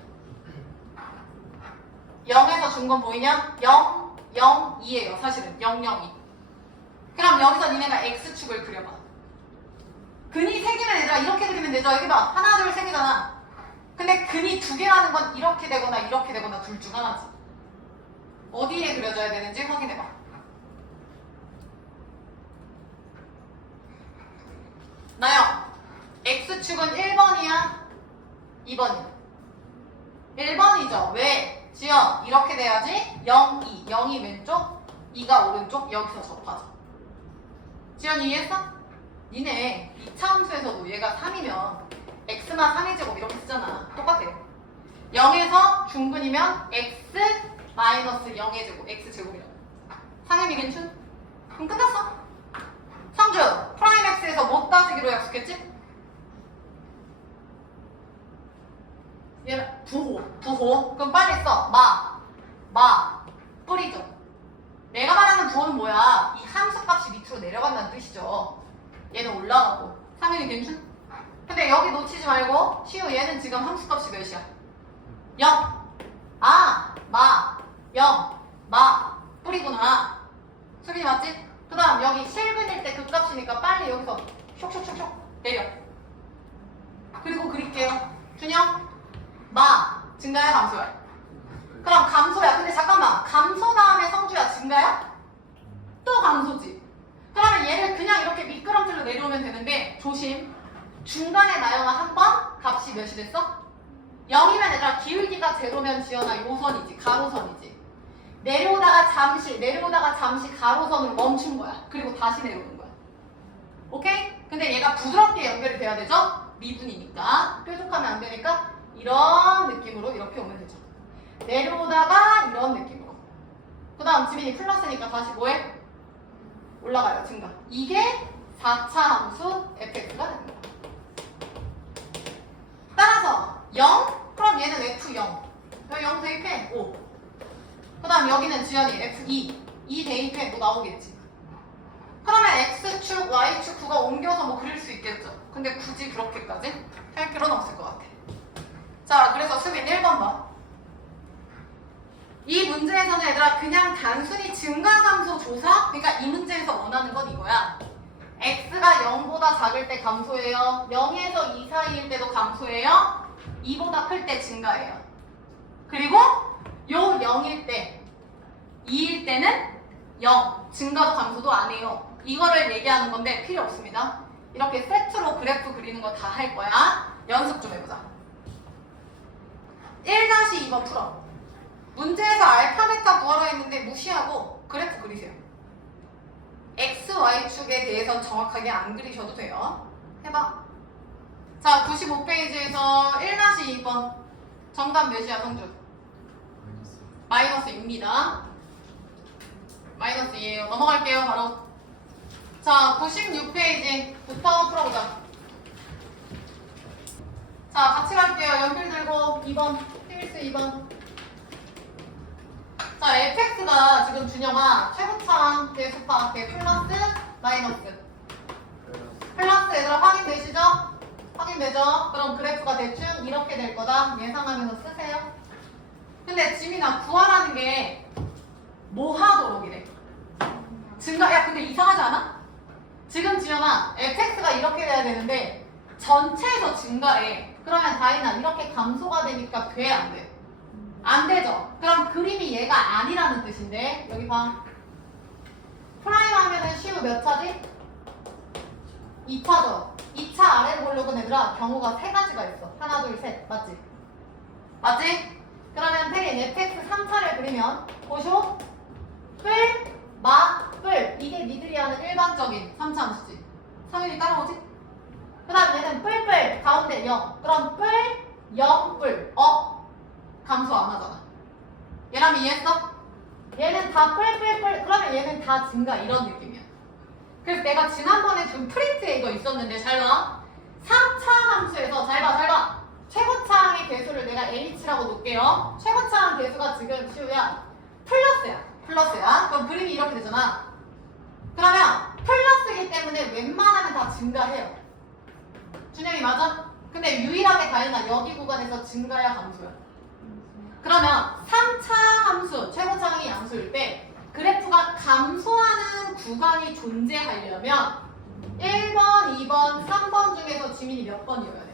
0에서 준 건 보이냐? 0, 0, 2예요 사실은 0, 0, 2. 그럼 여기서 니네가 x축을 그려봐. 근이 3개면 얘들아 이렇게 그리면 되죠? 여기 봐. 하나, 둘, 3개잖아. 근데 근이 2개라는 건 이렇게 되거나 둘 중 하나지. 어디에 그려져야 되는지 확인해봐. 나영, x축은 1번이야? 2번이야? 1번이죠. 왜? 지연, 이렇게 돼야지 0, 2. 0이 왼쪽, 2가 오른쪽, 여기서 접하죠. 지연이 이해했어? 니네 2차 함수에서도 얘가 3이면 x만 3의 제곱 이렇게 쓰잖아. 똑같아. 0에서 중근이면 x 마이너스 0의 제곱, x 제곱이라고. 상현이 괜춘? 그럼 끝났어. 성준, 프라임 x에서 못 따지기로 약속했지? 얘는 부호. 그럼 빨리 써. 뿌리죠. 내가 말하는 부호는 뭐야? 이 함수 값이 밑으로 내려간다는 뜻이죠. 얘는 올라가고. 상현이 괜춘? 근데 여기 놓치지 말고 시우 얘는 지금 함수 값이 몇이야? 0. 0. 뿌리구나. 수빈이 맞지? 그 다음 여기 실근일 때 그 값이니까 빨리 여기서 쇽 내려. 그리고 그릴게요. 준영 증가야 감소야? 그럼 감소야. 근데 잠깐만 감소 다음에 성주야 증가야? 또 감소지. 그러면 얘를 그냥 이렇게 미끄럼틀로 내려오면 되는데 조심. 중간에 나영아 한 번 값이 몇이 됐어? 0이면 얘들아 기울기가 제로면 지연아 요선이지 가로선이지. 내려오다가 잠시 가로선으로 멈춘 거야. 그리고 다시 내려오는 거야. 오케이? 근데 얘가 부드럽게 연결이 돼야 되죠? 미분이니까. 뾰족하면 안 되니까 이런 느낌으로 이렇게 오면 되죠. 내려오다가 이런 느낌으로. 그 다음 지민이 플러스니까 다시 뭐해? 올라가요. 증가. 이게 4차 함수 fx가 되는 거야. 따라서 0? 그럼 얘는 f0. 여기 0 대입해. 5. 그 다음 여기는 지연이 f2. 2 대입해. 뭐 나오겠지. 그러면 x축, y축 그거 옮겨서 뭐 그릴 수 있겠죠. 근데 굳이 그렇게까지 할 필요는 없을 것 같아. 자, 그래서 수빈 1번 봐. 이 문제에서는 얘들아 그냥 단순히 증가 감소 조사? 그러니까 이 문제에서 원하는 건 이거야. x가 0보다 작을 때 감소해요. 0에서 2 사이일 때도 감소해요. 2보다 클 때 증가해요. 그리고 요 0일 때, 2일 때는 0, 증가도 감소도 안 해요. 이거를 얘기하는 건데 필요 없습니다. 이렇게 세트로 그래프 그리는 거 다 할 거야. 연습 좀 해보자. 1-2번 풀어. 문제에서 알파, 베타 구하라 했는데 무시하고 그래프 그리세요. x, y축에 대해선 정확하게 안 그리셔도 돼요. 해봐. 자, 95페이지에서 1-2번 정답 몇이야, 성준? 마이너스입니다. 마이너스이에요. 넘어갈게요, 바로. 자, 96페이지부터 풀어보자. 자, 같이 갈게요. 연필 들고 2번, 필수 2번. 자, fx가 지금 준영아 최고차항 대수파 대 플러스 마이너스. 플러스 얘들아 확인되시죠? 확인되죠? 그럼 그래프가 대충 이렇게 될 거다 예상하면서 쓰세요. 근데 지민아 구하라는 게 뭐 하도록이래? 증가, 야 근데 이상하지 않아? 지금 지연아 fx가 이렇게 돼야 되는데 전체에서 증가해. 그러면 다인아 이렇게 감소가 되니까 돼 안 돼? 안 되죠? 그럼 그림이 얘가 아니라는 뜻인데 여기 봐. 프라임 하면은 시우 몇 차지? 2차죠? 2차 아래로 보려고 얘들아 경우가 3가지가 있어. 하나 둘 셋 맞지? 맞지? 그러면 태린 fx 3차를 그리면 보쇼 뿔, 마, 뿔 이게 니들이 하는 일반적인 3차 함수지. 성윤이 따라오지? 그 다음 얘는 뿔뿔 가운데 0. 그럼 뿔, 0, 뿔. 감소 안 하잖아. 얘랑 이해했어? 얘는 다 뿔뿔뿔. 그러면 얘는 다 증가 이런 느낌이야. 그래서 내가 지난번에 준 프린트에 이거 있었는데 잘 봐. 3차 함수에서 잘 봐. 최고차항의 개수를 내가 h라고 놓을게요. 최고차항 개수가 지금 시우야 플러스야. 그럼 그림이 이렇게 되잖아. 그러면 플러스이기 때문에 웬만하면 다 증가해요. 준영이 맞아? 근데 유일하게 다이나 여기 구간에서 증가야 감소야. 그러면 3차 함수, 최고차항이 함수일 때 그래프가 감소하는 구간이 존재하려면 1번, 2번, 3번 중에서 지민이 몇 번이어야 돼요?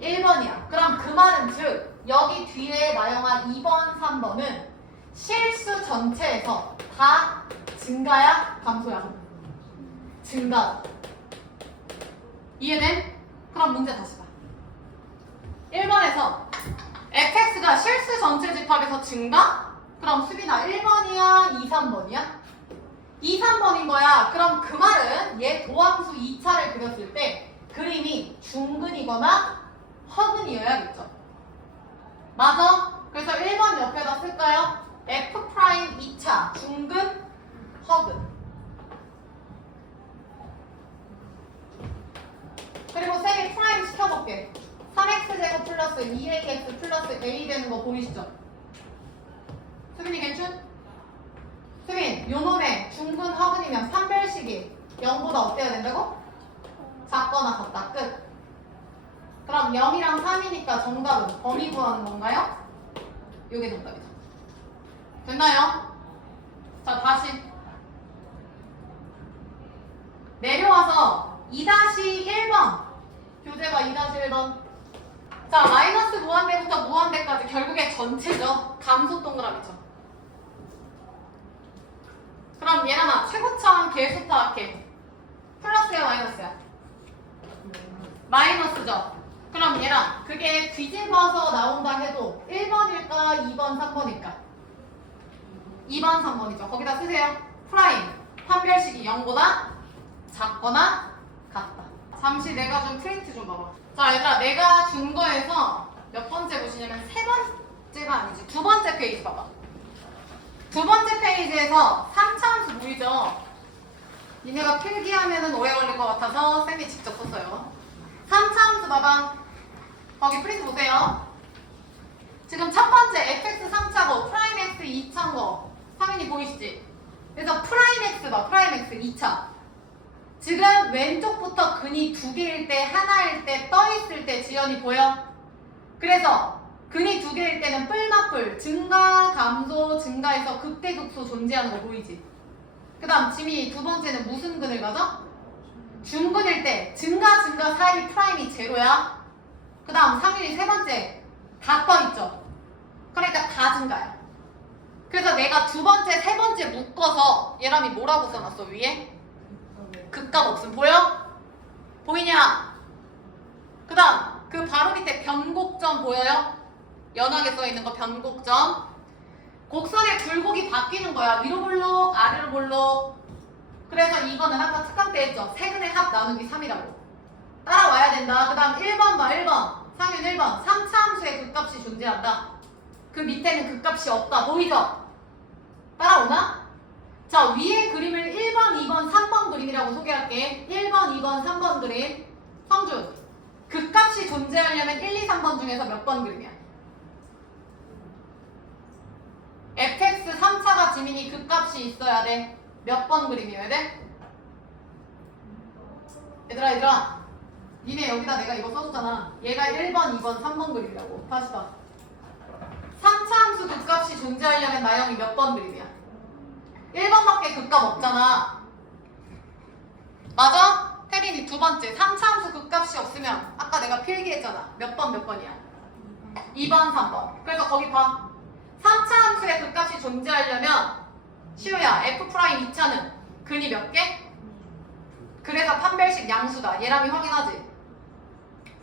1번이야. 그럼 그 말은 즉 여기 뒤에 나영아 2번, 3번은 실수 전체에서 다 증가야? 감소야? 증가. 이해돼? 그럼 문제 다시 봐. 1번에서 fx가 실수 전체 집합에서 증가? 그럼 수빈아 1번이야? 2, 3번이야? 2, 3번인 거야. 그럼 그 말은 얘 도함수 2차를 그렸을 때 그림이 중근이거나 허근이어야겠죠. 맞아? 그래서 1번 옆에다 쓸까요? f' 2차 중근 허근. 그리고 3개 프라임 시켜볼게. 3x제곱 플러스 2ax 플러스 a 되는 거 보이시죠? 수빈이 괜춘? 수빈, 요 놈의 중근 허근이면 3별식이 0보다 어때야 된다고? 작거나 같다. 끝. 그럼 0이랑 3이니까 정답은 범위 구하는 건가요? 요게 정답이죠. 됐나요? 자, 다시 내려와서 2-1번 교재가 2-1번. 자, 마이너스 무한대부터 무한대까지 결국에 전체죠. 감소 동그라미죠. 그럼 얘랑아 최고차항 개수 파악해. 플러스야 마이너스야? 마이너스죠. 그럼 얘랑 그게 뒤집어서 나온다 해도 1번일까 2번 3번일까? 2번 3번이죠. 거기다 쓰세요. 프라임 판별식이 0보다 작거나 같다. 잠시 내가 준 프린트 좀 봐봐. 자 얘들아 내가 준 거에서 몇 번째 보시냐면 세 번째가 아니지 두 번째 페이지 봐봐. 두 번째 페이지에서 3차 함수 보이죠? 니네가 필기하면 오래 걸릴 것 같아서 쌤이 직접 썼어요. 3차 함수 봐봐. 거기 프린트 보세요. 지금 첫 번째 fx 3차고 프라임 x 2차인 거 상현이 보이시지? 그래서 프라임 x 봐. 프라임 x 2차. 지금 왼쪽부터 근이 두 개일 때 하나일 때 떠있을 때 지연이 보여? 그래서 근이 두 개일 때는 뿔마뿔 증가 감소 증가해서 극대극소 존재하는 거 보이지? 그 다음 지민이 두 번째는 무슨 근을 가져? 중근일 때 증가 사이 프라임이 제로야. 그 다음 상윤이 세 번째 다 떠있죠. 그러니까 다 증가야. 그래서 내가 두 번째, 세 번째 묶어서 얘람이 뭐라고 써놨어 위에? 극값 없음. 보여? 보이냐? 그 다음 그 바로 밑에 변곡점 보여요? 연하게 써있는 거 변곡점. 곡선의 굴곡이 바뀌는 거야. 위로 볼록 아래로 볼록. 그래서 이거는 아까 특강 때 했죠. 세근의 합 나누기 3이라고. 따라와야 된다. 그 다음 1번 봐. 1번 상윤 1번 3차 함수의 극값이 존재한다. 그 밑에는 극값이 없다. 보이죠? 따라오나? 자, 위에 그림을 1번, 2번, 3번 그림이라고 소개할게. 1번, 2번, 3번 그림. 성준, 극값이 존재하려면 1, 2, 3번 중에서 몇 번 그림이야? fx 3차가 지민이 극값이 있어야 돼. 몇 번 그림이어야 돼? 얘들아 니네 여기다 내가 이거 써줬잖아. 얘가 1번, 2번, 3번 그림이라고. 다시 봐. 3차 함수 극값이 존재하려면 나영이 몇 번 그림이야? 1번밖에 극값 없잖아. 맞아? 태린이 두 번째 3차 함수 극값이 없으면 아까 내가 필기했잖아. 몇 번이야? 2번, 3번. 그래서 거기 봐. 3차 함수의 극값이 존재하려면 시우야 f' 2차는 근이 몇 개? 그래서 판별식 양수다. 얘랑이 확인하지?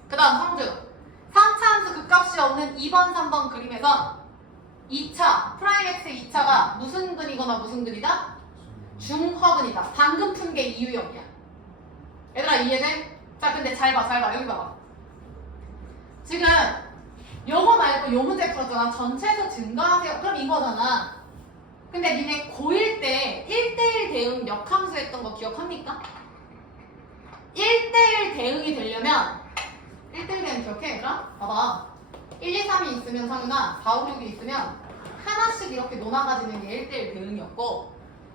그 다음 성주 3차 함수 극값이 없는 2번, 3번 그림에서 2차 프라임 x 2차가 무슨 근이거나 무슨 근이다? 중허근이다. 방금 푼 게 이유형이야. 얘들아 이해돼? 자 근데 잘 봐. 여기 봐봐. 지금 요거 말고 요 문제 풀었잖아. 전체에서 증가하세요. 그럼 이거잖아. 근데 니네 고1 때 1대1 대응 역함수 했던 거 기억합니까? 1대1 대응이 되려면 1대1 대응 기억해 얘들아? 봐봐. 1, 2, 3이 있으면 상윤아 4, 5, 6이 있으면 하나씩 이렇게 논아가지는 게 1대1 대응이었고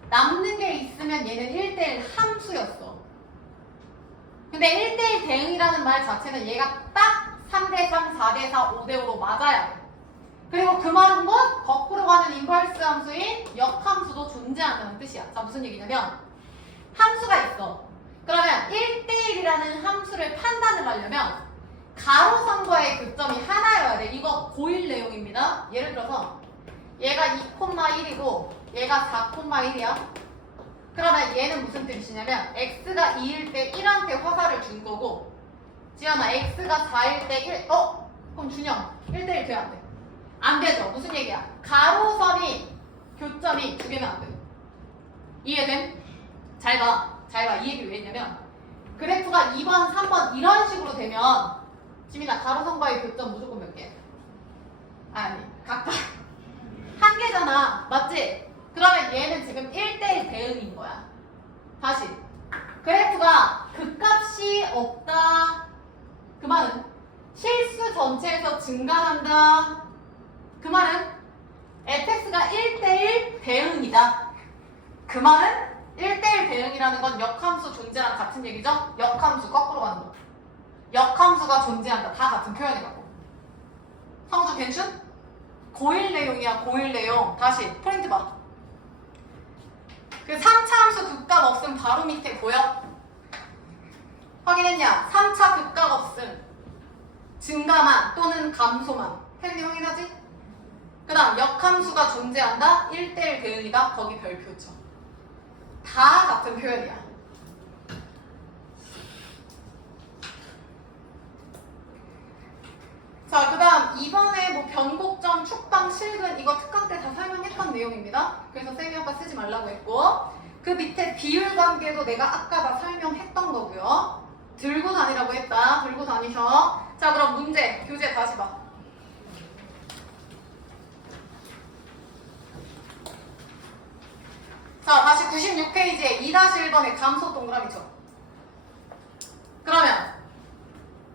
남는 게 있으면 얘는 1대1 함수였어. 근데 1대1 대응이라는 말 자체는 얘가 딱 3대3, 4대4, 5대5로 맞아야 돼. 그리고 그 말은 곧 거꾸로 가는 인버스 함수인 역함수도 존재한다는 뜻이야. 자 무슨 얘기냐면 함수가 있어. 그러면 1대1이라는 함수를 판단을 하려면 가로선과의 교점이 하나여야 돼. 이거 고1 내용입니다. 예를 들어서 얘가 2,1이고 얘가 4,1이야. 그러면 얘는 무슨 뜻이냐면 x가 2일 때 1한테 화살을 준 거고 지연아 x가 4일 때 1 그럼 준영 1대1 돼야 안 돼? 안 되죠. 무슨 얘기야? 가로선이 교점이 두 개면 안 돼. 이해됨? 잘 봐. 이 얘기를 왜 했냐면 그래프가 2번, 3번 이런 식으로 되면 지민아 가로선과의 교점 무조건 몇 개? 아니 각각 한 개잖아. 맞지? 그러면 얘는 지금 1대1 대응인 거야. 다시 그래프가 극값이 없다. 그 말은 실수 전체에서 증가한다. 그 말은 fx가 1대1 대응이다. 그 말은 1대1 대응이라는 건 역함수 존재랑 같은 얘기죠? 역함수 거꾸로 가는 거. 역함수가 존재한다. 다 같은 표현이라고. 성주 괜춘? 고1 내용이야. 고1 내용. 다시 프린트 봐. 그 3차 함수 극값 없음 바로 밑에 보여? 확인했냐? 3차 극값 없음 증가만 또는 감소만. 혜린이 확인하지? 그 다음 역함수가 존재한다. 1대1 대응이다. 거기 별표 쳐. 다 같은 표현이야. 자, 그 다음 이번에 뭐 변곡점, 축방, 실근 이거 특강 때 다 설명했던 내용입니다. 그래서 쌤이 아까 쓰지 말라고 했고 그 밑에 비율 관계도 내가 아까 다 설명했던 거고요. 들고 다니라고 했다. 들고 다니셔. 자, 그럼 문제, 교재 다시 봐. 자, 다시 96페이지에 2-1번에 감소 동그라미 쳐. 그러면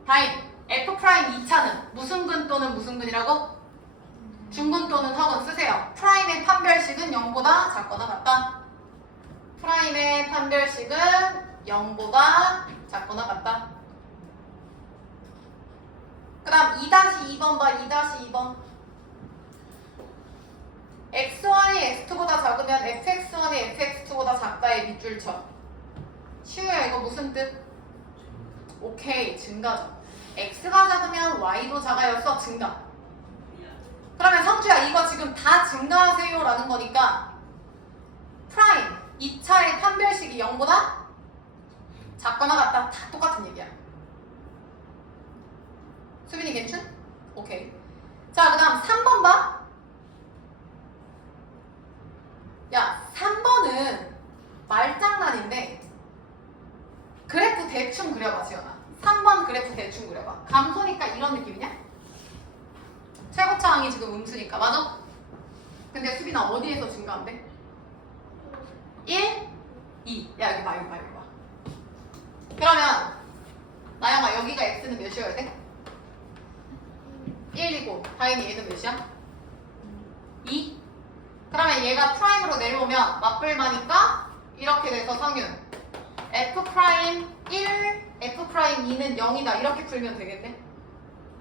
다인 f' 2차는 무슨 근 또는 무슨 근이라고? 중근 또는 허근 쓰세요. 프라임의 판별식은 0보다 작거나 같다. 프라임의 판별식은 0보다 작거나 같다. 그 다음 2-2번 봐. 2-2번 x1이 x2보다 작으면 fx1이 fx2보다 작다의 밑줄쳐. 시우야 이거 무슨 뜻? 오케이, 증가죠. x가 작으면 y도 작아였어. 증가. 그러면 성주야 이거 지금 다 증가하세요 라는 거니까 프라임 2차의 판별식이 0보다 작거나 같다. 다 똑같은 얘기야. 수빈이 괜찮? 오케이. 자, 그 다음 3번 봐. 야, 3번은 말장난인데 그래프 대충 그려봐, 지연아. 3번 그래프 대충 그려봐. 감소니까 이런 느낌이냐? 최고차항이 지금 음수니까, 맞아? 근데 수빈아 어디에서 증가한대? 1, 2. 야, 여기 봐, 여기 봐, 여기 봐. 그러면 나영아 여기가 x는 몇이어야 돼? 1이고 다행히 얘는 몇이야? 2? 그러면 얘가 프라임으로 내려오면 맞불마니까 이렇게 돼서 성윤 f 프라임 1, f 프라임 2는 0이다 이렇게 풀면 되겠네?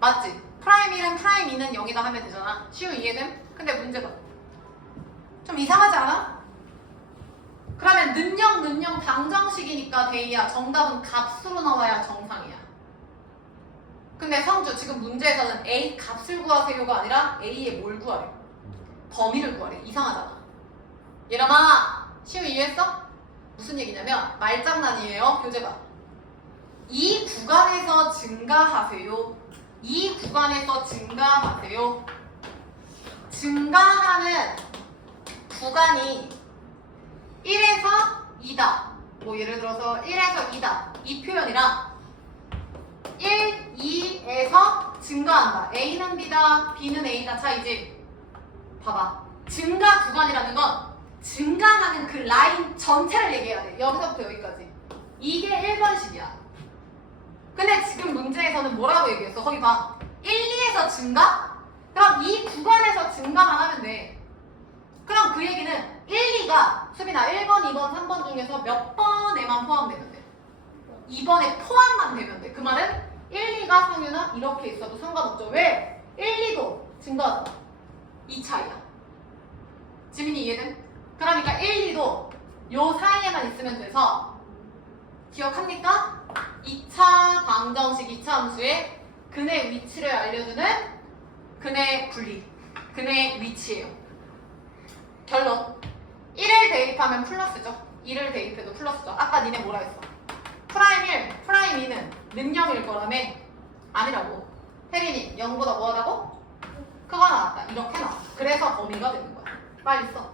맞지? 프라임 1은 프라임 2는 0이다 하면 되잖아. 시우 이해됨? 근데 문제 봐. 좀 이상하지 않아? 그러면 는영 방정식이니까 데이야 정답은 값수로 나와야 정상이야. 근데 성주 지금 문제에서는 A 값을 구하세요가 아니라 A의 뭘 구하래? 범위를 구하래. 이상하잖아. 얘랑아 시우 이해했어? 무슨 얘기냐면 말장난이에요. 교재 봐. 이 구간에서 증가하세요. 이 구간에서 증가하세요. 증가하는 구간이 1에서 2다. 뭐 예를 들어서 1에서 2다. 이 표현이랑 1, 2에서 증가한다. A는 B다, B는 A다 차이지. 봐봐. 증가 구간이라는 건 증가하는 그 라인 전체를 얘기해야 돼. 여기서부터 여기까지. 이게 1번식이야. 근데 지금 문제에서는 뭐라고 얘기했어? 거기 봐. 1, 2에서 증가? 그럼 이 구간에서 증가만 하면 돼. 그럼 그 얘기는 1, 2가 수빈아 1번, 2번, 3번 중에서 몇 번에만 포함되면 돼? 2번에 포함만 되면 돼. 그 말은 1, 2가 성유나 이렇게 있어도 상관없죠. 왜? 1, 2도 증가하잖아. 이 차이야. 지민이 이해돼? 그러니까 1, 2도 요 사이에만 있으면 돼서 기억합니까? 2차 방정식 2차 함수의 근의 위치를 알려주는 근의 분리, 근의 위치예요. 결론 1을 대입하면 플러스죠. 2를 대입해도 플러스죠. 아까 니네 뭐라 했어? 프라임 1, 프라임 2는 능력일 거라며? 아니라고. 혜린이 0보다 뭐하다고? 크가 나왔다. 이렇게 나왔다. 그래서 범위가 되는 거야. 빨리 써.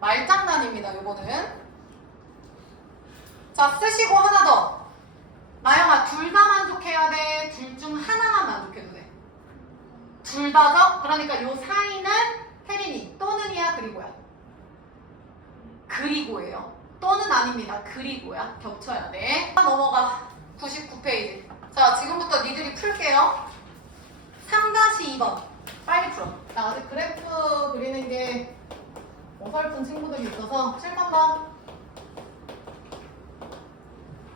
말장난입니다. 요거는. 자, 쓰시고 하나 더. 나영아 둘 다 만족해야 돼? 둘 중 하나만 만족해도 돼? 둘 다죠? 그러니까 요 사이는 혜린이 또는이야 그리고야? 그리고예요. 또는 아닙니다. 그리고야. 겹쳐야 돼. 넘어가. 99페이지. 자, 지금부터 니들이 풀게요. 3-2번. 빨리 풀어. 나 아직 그래프 그리는 게 어설픈 친구들이 있어서 실컷 봐.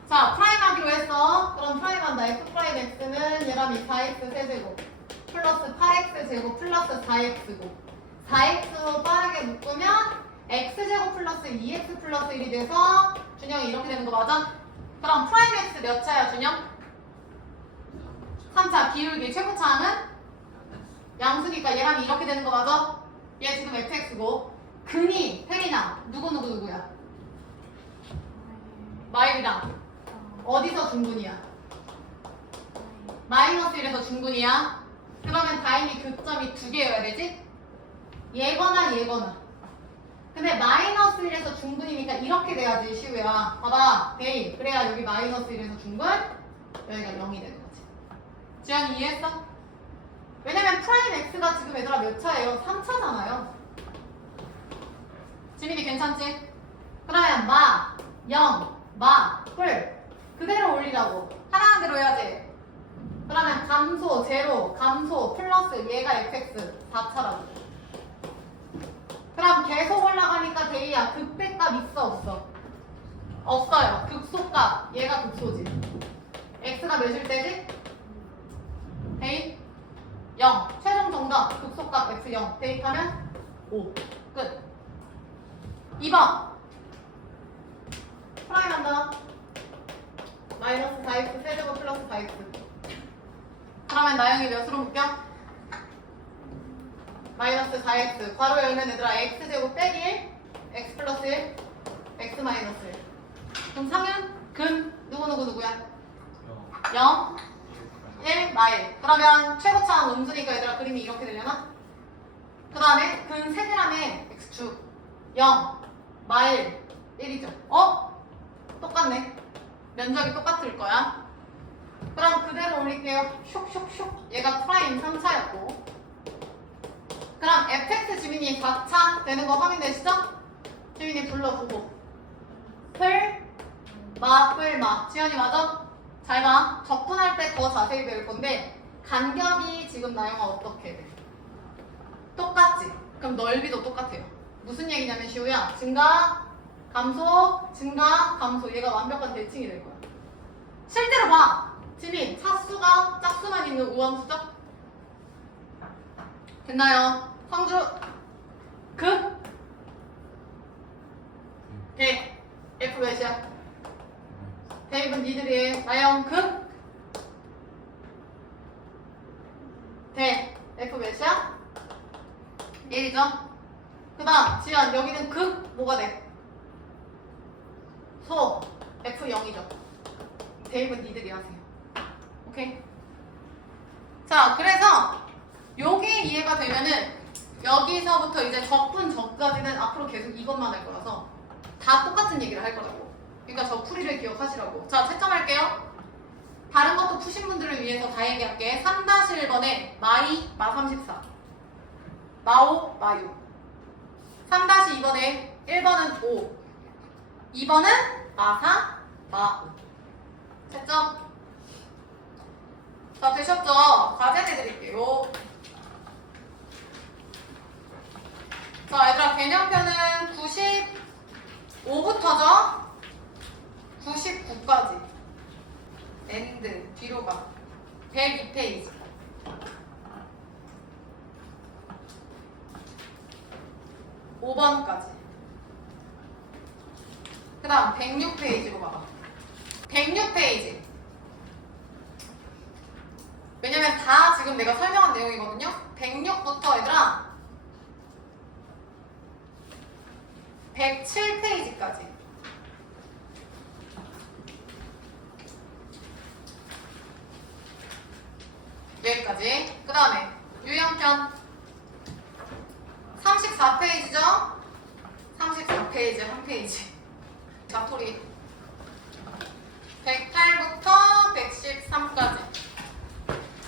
자, 프라임 하기로 했어. 그럼 프라임 한다. f 프라임 x는 얘랑 4x 세제곱 플러스 8x 제곱 플러스 4x고 4x로 빠르게 묶으면 x제곱 플러스 2x 플러스 1이 돼서 준영이 이렇게 되는 거 맞아? 그럼 프라임 x 몇 차야 준영? 3차. 기울기 최고차항은? 양수니까 얘랑 이렇게 되는 거 맞아? 얘 지금 fx고 근이 혜린아 누구야? 마일이랑 어디서 중근이야? 마이너스 1에서 중근이야? 그러면 다행히 교점이 두 개여야 되지? 얘거나 얘거나. 근데 마이너스 1에서 중근이니까 이렇게 돼야지 시우야. 봐봐 데이. 그래야 여기 마이너스 1에서 중근 여기가 0이 되는 거지. 지연이 이해했어? 왜냐면 프라임 x가 지금 얘들아 몇 차예요? 3차잖아요. 지민이 괜찮지? 그러면 마, 0, 마, 뿔 그대로 올리라고. 하라는 대로 해야지. 그러면 감소, 제로, 감소, 플러스 얘가 fx 4차라고. 그럼 계속 올라가니까 데이야 극대값 있어 없어? 없어요. 극소값 얘가 극소지. x가 몇일 때지? 데이 0. 최종 정답 극소값 x 0 대입하면 5. 끝. 2번 프라임 한다. 마이너스 4x 세제곱 플러스 4x. 그러면 나영이 몇으로 묶여? 마이너스 4x. 괄호 열면 얘들아 x제곱 빼기 1, x 플러스 1, x 마이너스 1. 그럼 상은 근 누구야? 0, 1, 마일. 그러면 최고차항 음수니까 얘들아 그림이 이렇게 되려나? 그 다음에 근 세제라면 x축 0, 마일 1이죠. 똑같네. 면적이 똑같을 거야. 그럼 그대로 올릴게요. 슉슉슉. 얘가 프라임 3차였고. 그럼 fx 지민이 4차 되는 거 확인되시죠? 지민이 불러두고. 뿔마. 지연이 맞아? 잘 봐. 적분할 때 더 자세히 배울 건데 간격이 지금 나영아 어떻게 돼? 똑같지? 그럼 넓이도 똑같아요. 무슨 얘기냐면 시우야. 증가, 감소, 증가, 감소. 얘가 완벽한 대칭이 될 거야. 실제로 봐. 지민, 차수가 짝수만 있는 우함수죠? 됐나요? 성주, 극, 대, F 몇이야? 대입은 니들이 해. 나영, 극, 대, F 몇이야? 1이죠? 그 다음, 지연, 여기는 극, 뭐가 돼? 소, F0이죠? 대입은 니들이 하세요. 오케이? 자, 그래서 요게 이해가 되면은 여기서부터 이제 적분 적까지는 앞으로 계속 이것만 할 거라서 다 똑같은 얘기를 할 거라고. 그러니까 저 풀이를 기억하시라고. 자, 채점할게요. 다른 것도 푸신 분들을 위해서 다 얘기할게. 3-1번에 마34 마5 마6 3-2번에 1번은 5 2번은 마4 마5 됐죠? 자, 되셨죠? 과제 내드릴게요. 자, 얘들아, 개념표는 95부터죠? 99까지. 엔드, 뒤로 가. 102페이지. (5번까지) 그 다음 106페이지로 가봐. 106페이지. 왜냐면 다 지금 내가 설명한 내용이거든요. 106부터 얘들아 107페이지까지. 여기까지. 그 다음에 유형편 34페이지죠? 34페이지 한 페이지. 자토리 108부터